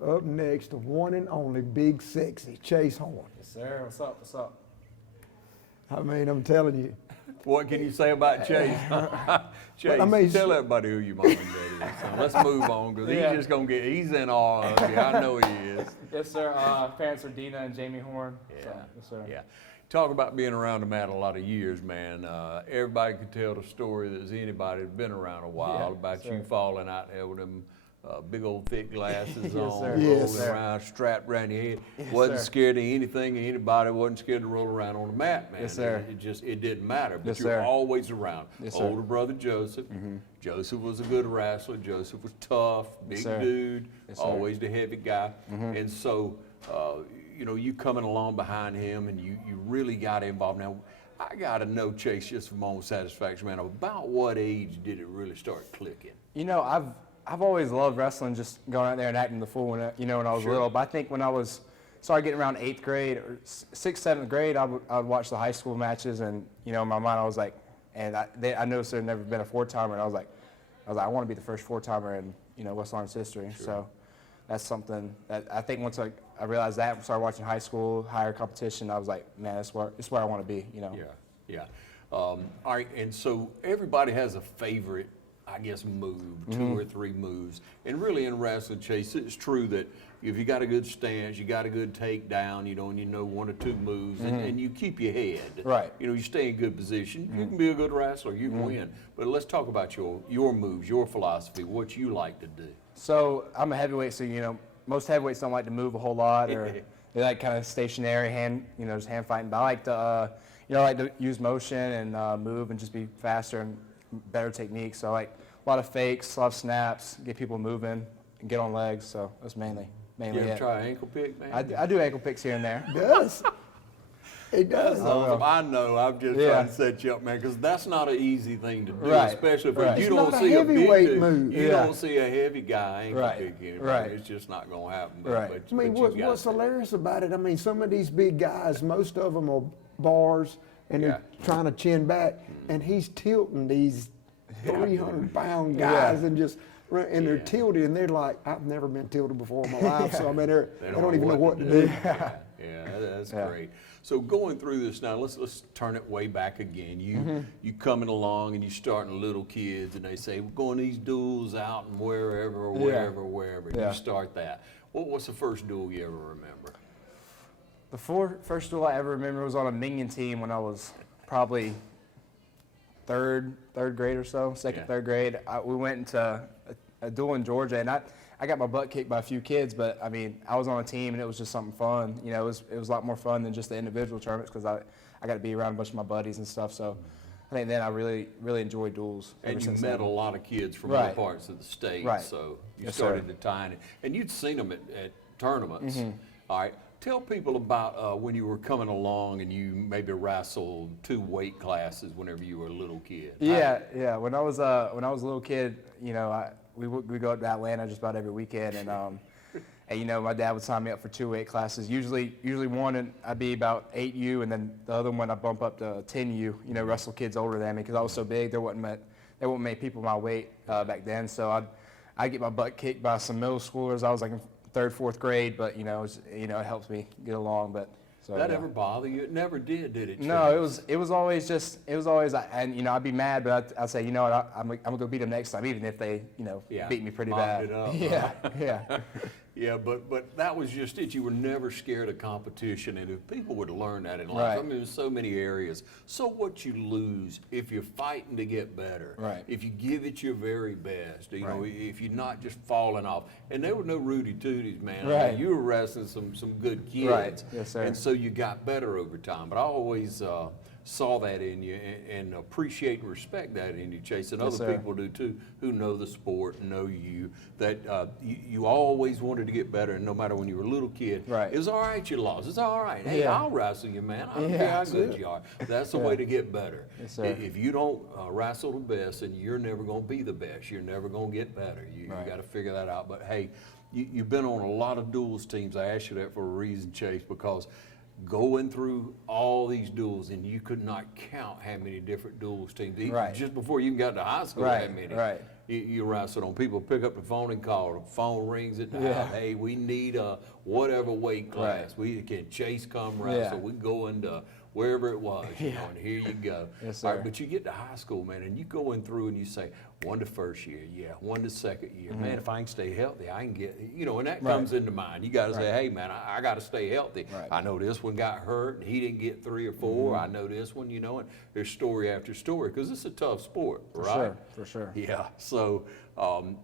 Up next, the one and only Big Sexy, Chase Horn. Yes, sir. What's up? What's up? I mean, I'm telling you. What can you say about Chase? Chase, I mean, tell everybody who your mom and dad is. So let's move on, because Yeah. he's just going to he's in awe of you. I know he is. Yes, sir. Parents are Dina and Jamie Horn. Yeah. So, yes, sir. Yeah. Talk about being around the mat a lot of years, man. Everybody could tell the story that's anybody that's been around a while Yeah, about sir. you falling out there with them big old thick glasses Yes, on, sir. rolling Yes, sir. around, strapped around your head. Yes, wasn't sir. scared of anything and anybody, wasn't scared to roll around on the mat, man. Yes, sir. It didn't matter, but Yes, you were sir. always around. Yes, sir. Older brother Joseph. Joseph was a good wrestler. Joseph was tough, big sir. dude, Yes, sir. always the heavy guy. And so, you know, you coming along behind him and you really got involved. Now, I got to know, Chase, just for my own satisfaction, man, about what age did it really start clicking? You know, I've always loved wrestling, just going out there and acting the fool when I was Sure. little. But I think when I started getting around 8th grade or 6th, 7th grade, I would watch the high school matches, and in my mind I was like, and I noticed there had never been a 4-timer, and I was like, I want to be the first 4-timer in West Lawrence history. Sure. So that's something that I think once I realized that, started watching high school, higher competition, I was like, man, that's where I want to be. Yeah. All right, and so everybody has a favorite, I guess, move, 2 or 3 moves. And really in wrestling, Chase, it's true that if you got a good stance, you got a good takedown, and you know 1 or 2 moves, and you keep your head. Right. You stay in good position. You can be a good wrestler, you can win. But let's talk about your moves, your philosophy, what you like to do. So I'm a heavyweight, so most heavyweights don't like to move a whole lot, or they like kind of stationary just hand fighting. But I like to, like to use motion and move and just be faster and better technique. So like a lot of fakes, a lot of snaps, get people moving, and get on legs. So that's mainly You ever it. try ankle pick, man? I do ankle picks here and there. It does. It does. Awesome. I know. I'm just Yeah. trying to set you up, man, because that's not an easy thing to do, Right. especially if Right. you It's don't not a see a big heavyweight dude. move. You Yeah. don't see a heavy guy ankle Right. pick anybody. Right. It's just not going to happen. But, Right. but, I mean, but you got what's that. hilarious about it, I mean, some of these big guys, most of them are bars, and they're trying to chin back, and he's tilting these 300-pound guys and they're tilted, and they're like, I've never been tilted before in my life, so I mean, they don't even know what to do. Yeah, that's great. So going through this now, let's turn it way back again. You coming along and you starting little kids, and they say we're going these duels out and wherever. Yeah. You start that. What's the first duel you ever remember? The first duel I ever remember was on a Minion team when I was probably third grade or so, third grade. We went into a duel in Georgia, and I got my butt kicked by a few kids, but I mean, I was on a team, and it was just something fun. It was a lot more fun than just the individual tournaments, because I got to be around a bunch of my buddies and stuff. So I think then I really enjoyed duels. And you met a lot of kids from Right. other parts of the state, Right. so you Yes, started sir. to tie in. And you'd seen them at tournaments. Mhm. All right. Tell people about when you were coming along and you maybe wrestled 2 weight classes whenever you were a little kid. Yeah. When I was a little kid, we go up to Atlanta just about every weekend, and and you know, my dad would sign me up for 2 weight classes. Usually one, and I'd be about 8U, and then the other one I'd bump up to 10U. You know, wrestle kids older than me because I was so big. There wasn't many people my weight back then. So I'd get my butt kicked by some middle schoolers. I was like in 3rd, 4th grade, but you know, it helps me get along. But so that ever bother you? It never did it? No, it was always, and you know, I'd be mad, but I'd say, you know what, I'm gonna go beat them next time, even if they, you know, beat me pretty bad. It up, yeah, yeah. Yeah, but that was just it. You were never scared of competition, and if people would learn that in life, Right. I mean, there's so many areas. So what you lose if you're fighting to get better, Right. if you give it your very best, you know, Right. if you're not just falling off. And there were no Rudy Tooties, man. I Right. mean, you were wrestling some good kids, Right. Yes, sir. and so you got better over time. But I always saw that in you and appreciate and respect that in you, Chase, and Yes, other sir. people do too, who know the sport, know you, that you always wanted to get better, and no matter when you were a little kid, Right. it was all right you lost, it's all right, hey, Yeah. I'll wrestle you, man, I don't Yeah, care how that's good it. you are. That's the Yeah. way to get better. Yes, sir. If you don't wrestle the best, then you're never going to be the best, you're never going to get better. You Right. got to figure that out. But hey, you've been on a lot of duels teams. I asked you that for a reason, Chase, because going through all these duels, and you could not count how many different duels teams, even Right. just before you even got to high school, Right, how many. right. You wrestled on. People pick up the phone and call. The phone rings at the Yeah. house. Hey, we need a whatever weight class. We can Chase come wrestle. Yeah. We go into wherever it was, you know, and here you go. Yes, All sir. right, but you get to high school, man, and you going through and you say, 1 to 1st year, yeah, 1 to 2nd year. Mhm. Man, if I can stay healthy, I can get, you know, and that Right. comes into mind. You got to say, Right. hey, man, I got to stay healthy. Right. I know this one got hurt, and he didn't get 3 or 4. Mhm. I know this one, you know, and there's story after story, because it's a tough sport, For right? sure, for sure. Yeah, so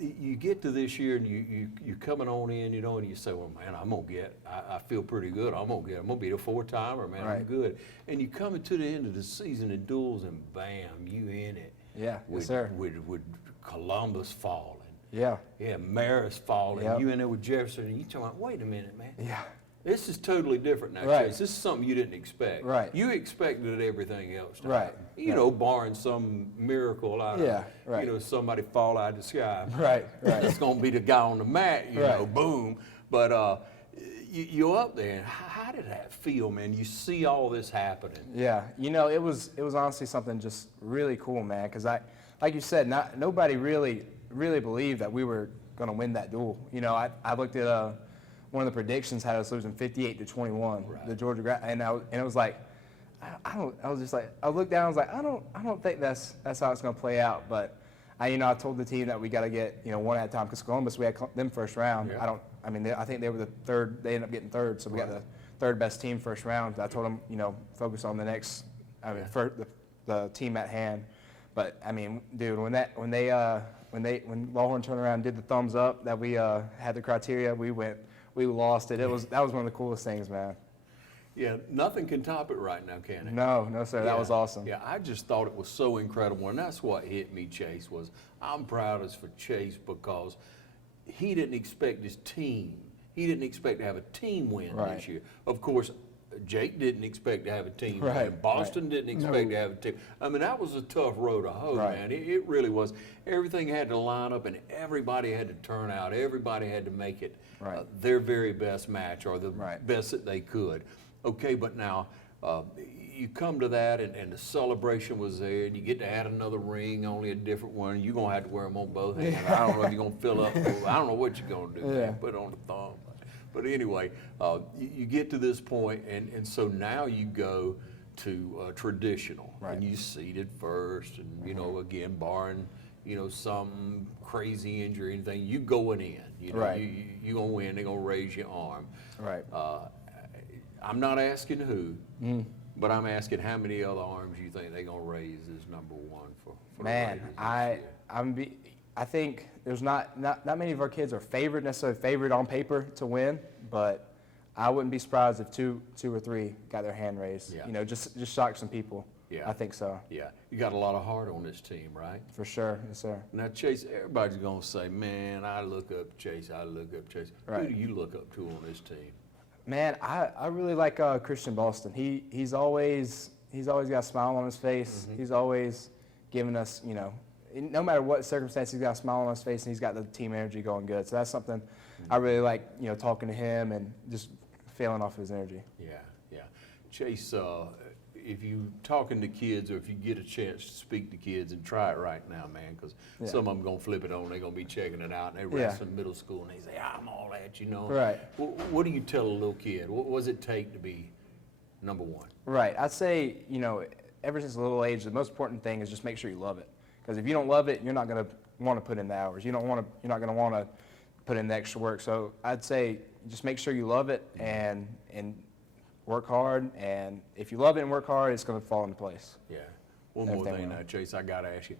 you get to this year and you coming on in, you know, and you say, well, man, I feel pretty good. I'm gonna be the 4-timer, man. I'm Right. good. And you coming to the end of the season in duels, and bam, you in it. Yeah, with, yes, sir. With Columbus falling. Yeah. Yeah, Maris falling. Yep. You in there with Jefferson, and you talking about, wait a minute, man. Yeah. This is totally different now, Right. Chase. This is something you didn't expect. Right. You expected everything else to Right. happen. You Yeah. know, barring some miracle out of, Yeah, right. you know, somebody fall out of the sky. Right, right. It's going to be the guy on the mat, you know, Right. boom. But you're up there. And how did that feel, man? You see all this happening. Yeah, you know, it was honestly something just really cool, man. Because like you said, nobody really believed that we were going to win that duel. You know, I looked at one of the predictions had us losing 58-21, the Georgia, and it was like, I was just like, I looked down, I was like, I don't think that's how it's going to play out. But I told the team that we got to get, you know, one at a time, because Columbus, we had them first round. Yeah. I think they were the third. They ended up getting third, so we got the third best team first round. I told them, you know, focus on the next, the team at hand. But I mean, dude, when Lawhorn turned around and did the thumbs up that we had the criteria, we lost it. That was one of the coolest things, man. Yeah, nothing can top it right now, can it? No, sir. That was awesome. Yeah, I just thought it was so incredible, and that's what hit me, Chase, was I'm proudest for Chase because he didn't expect his team. He didn't expect to have a team win Right. this year. Of course, Jake didn't expect to have a team Right, win. Boston right. didn't expect to have a team. I mean, that was a tough road to hoe, Right. man. It really was. Everything had to line up, and everybody had to turn out. Everybody had to make it their very best match or the best that they could. Okay, but now you come to that, and the celebration was there, and you get to add another ring, only a different one. You're going to have to wear them on both hands. I don't know if you're going to fill up. I don't know what you're going to do. Yeah. Man. Put it on the thumb. But anyway, you get to this point, and so now you go to traditional, and you seeded first, and, you know, again, barring, you know, some crazy injury or anything, you going in. You know, Right. you're going to win. They're going to raise your arm. Right. I'm not asking who, but I'm asking how many other arms you think they're going to raise as number one for the Man, Raiders this year? I think there's not many of our kids are necessarily favored on paper to win, but I wouldn't be surprised if two or three got their hand raised. Yeah. You know, just shock some people. Yeah. I think so. Yeah, you got a lot of heart on this team, right? For sure, yes, sir. Now, Chase, everybody's going to say, man, I look up Chase, I look up Chase. Right. Who do you look up to on this team? Man, I really like Christian Boston. He's always got a smile on his face. He's always giving us, you know, no matter what circumstance, he's got a smile on his face and he's got the team energy going good. So that's something I really like, you know, talking to him and just feeling off his energy. Yeah, yeah. Chase, if you talking to kids or if you get a chance to speak to kids, and try it right now, man, because some of them going to flip it on, they're going to be checking it out, and they wrestle middle school, and they say, I'm all that, you know. Right. What do you tell a little kid? What does it take to be number one? Right. I'd say, you know, ever since a little age, the most important thing is just make sure you love it. Because if you don't love it, you're not going to want to put in the hours. You're not going to want to put in the extra work. So I'd say just make sure you love it and work hard. And if you love it and work hard, it's going to fall into place. Yeah. One more thing now, Chase, I got to ask you.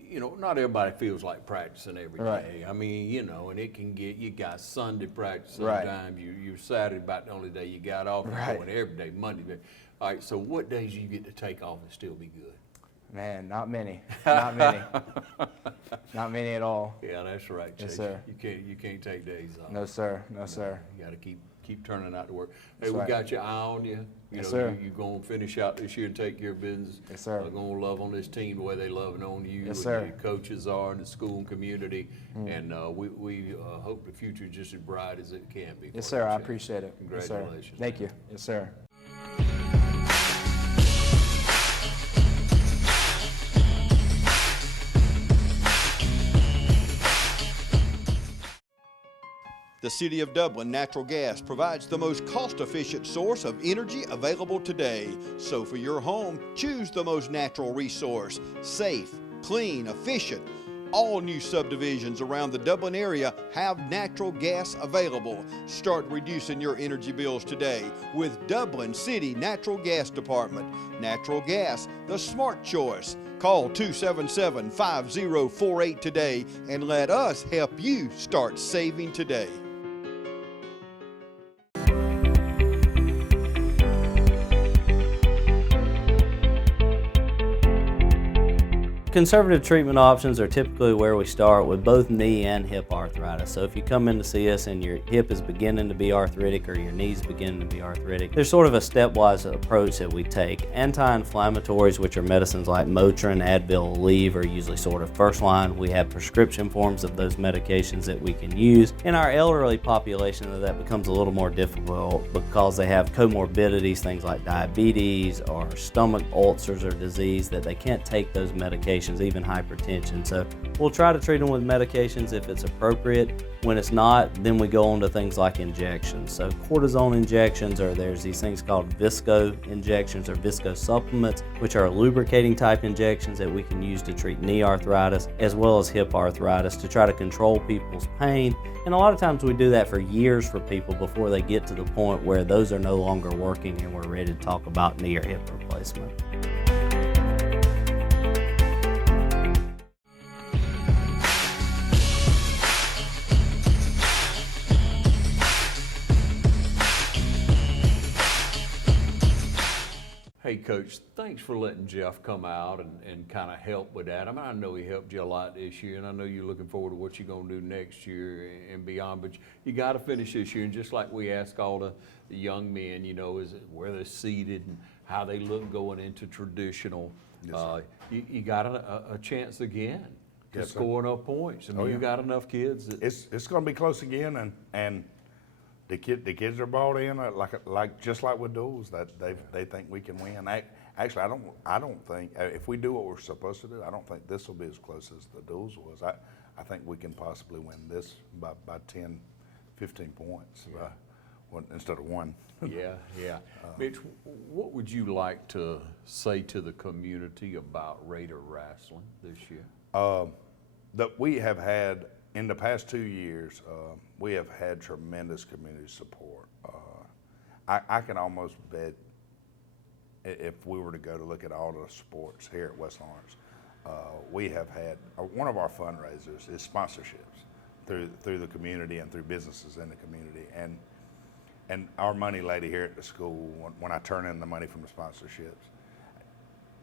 You know, not everybody feels like practicing every day. I mean, you know, and it can get, you got Sunday practice sometimes. You're Saturday about the only day you got off. You're going every day, Monday. All right, so what days do you get to take off and still be good? Man, not many. Not many. Not many at all. Yeah, that's right, Chase. Yes, sir. You can't take days off. No, sir. No, sir. You got to keep turning out to work. That's Hey, we right. got your eye on you. You know, you're going to finish out this year and take care of business. Yes, sir. We're going to love on this team the way they love on you. Yes, and sir. your coaches are in the school and community. And we hope the future is just as bright as it can be. Yes, sir. I appreciate it. Congratulations. Yes, sir. Thank you. Yes, sir. The City of Dublin Natural Gas provides the most cost-efficient source of energy available today. So for your home, choose the most natural resource. Safe, clean, efficient. All new subdivisions around the Dublin area have natural gas available. Start reducing your energy bills today with Dublin City Natural Gas Department. Natural gas, the smart choice. Call 277-5048 today and let us help you start saving today. Conservative treatment options are typically where we start with both knee and hip arthritis. So if you come in to see us and your hip is beginning to be arthritic or your knee's beginning to be arthritic, there's sort of a stepwise approach that we take. Anti-inflammatories, which are medicines like Motrin, Advil, Aleve, are usually sort of first line. We have prescription forms of those medications that we can use. In our elderly population, that becomes a little more difficult because they have comorbidities, things like diabetes or stomach ulcers or disease, that they can't take those medications, even hypertension. So we'll try to treat them with medications if it's appropriate. When it's not, then we go on to things like injections. So cortisone injections, or there's these things called visco injections or visco supplements, which are lubricating type injections that we can use to treat knee arthritis as well as hip arthritis to try to control people's pain. And a lot of times we do that for years for people before they get to the point where those are no longer working and we're ready to talk about knee or hip replacement. Hey, Coach, thanks for letting Jeff come out and kind of help with that. I mean, I know he helped you a lot this year, and I know you're looking forward to what you're going to do next year and beyond, but you got to finish this year. And just like we ask all the young men, you know, is where they're seated and how they look going into traditional. Yes, you got a chance again to Yes, score enough points. I mean, you got enough kids. It's going to be close again, and the kids are bought in just like with duels, that they think we can win. Actually, I don't think if we do what we're supposed to do, I don't think this will be as close as the duels was. I think we can possibly win this by 10, 15 points instead of one. Yeah. Mitch, what would you like to say to the community about Raider wrestling this year? That we have had in the past 2 years, we have had tremendous community support. I can almost bet if we were to go to look at all the sports here at West Lawrence, we have had one of our fundraisers is sponsorships through the community and through businesses in the community. And our money lady here at the school, when I turn in the money from the sponsorships,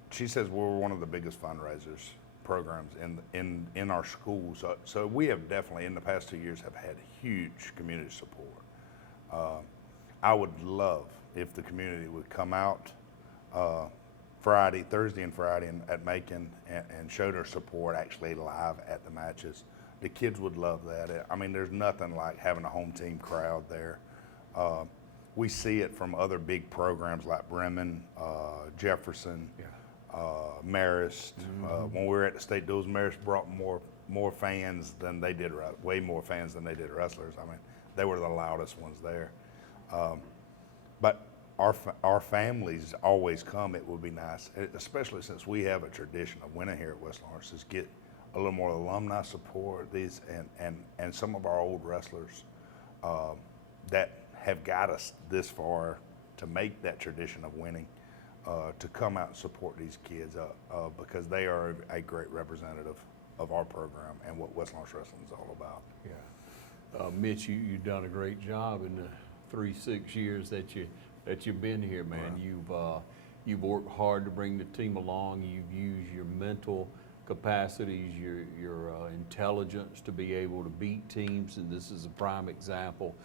she says we're one of the biggest fundraisers programs in our schools. So we have definitely in the past 2 years have had huge community support. I would love if the community would come out Thursday and Friday at Macon, and showed her support actually live at the matches. The kids would love that. I mean, there's nothing like having a home team crowd there. We see it from other big programs like Bremen, Jefferson, Marist. When we were at the state duels, Marist brought more fans than they did, way more fans than they did wrestlers. I mean, they were the loudest ones there. But our families always come. It would be nice, especially since we have a tradition of winning here at West Lawrence, is get a little more alumni support. And some of our old wrestlers that have got us this far to make that tradition of winning, to come out and support these kids because they are a great representative of our program and what West Lawrence Wrestling is all about. Yeah. Mitch, you've done a great job in the 3-6 years that you've been here, man. Right. You've worked hard to bring the team along. You've used your mental capacities, your intelligence to be able to beat teams, and this is a prime example.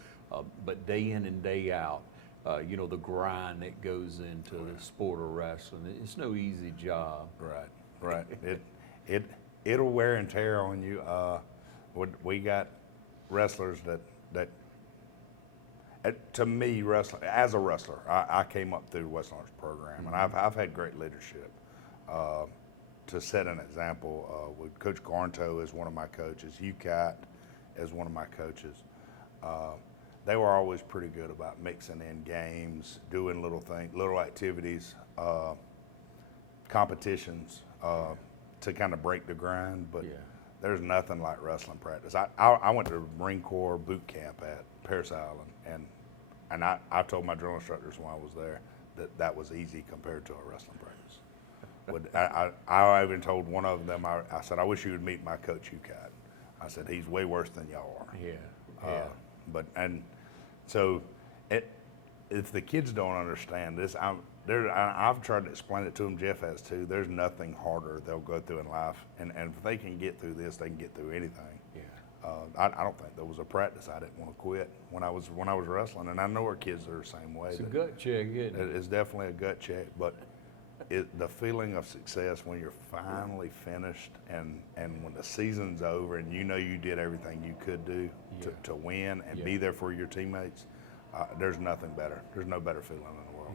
But day in and day out, you know, the grind that goes into the sport of wrestling, it's no easy job. Right. It'll wear and tear on you. We got wrestlers that to me, as a wrestler, I came up through the West Lawrence program, and I've had great leadership to set an example. With Coach Garnto as one of my coaches, UCAT as one of my coaches. They were always pretty good about mixing in games, doing little activities, competitions to kind of break the grind. But there's nothing like wrestling practice. I went to Marine Corps boot camp at Parris Island, and I told my drill instructors when I was there that was easy compared to a wrestling practice. I even told one of them, I said, I wish you would meet my coach, UCAT. I said, he's way worse than y'all are. So if the kids don't understand this, I've tried to explain it to them, Jeff has too. There's nothing harder they'll go through in life, and if they can get through this, they can get through anything. I don't think there was a practice I didn't want to quit when I was wrestling, and I know our kids are the same way. It's a gut check, isn't it? It's definitely a gut check, but the feeling of success when you're finally finished and when the season's over and you know you did everything you could do to win and be there for your teammates, there's nothing better. There's no better feeling in the world.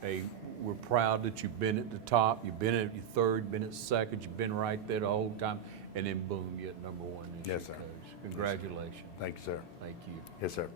Hey, we're proud that you've been at the top, you've been at your third, been at second, you've been right there the whole time, and then boom, you're at number one this year, Coach. Congratulations. Thank you, sir. Thank you. Yes, sir.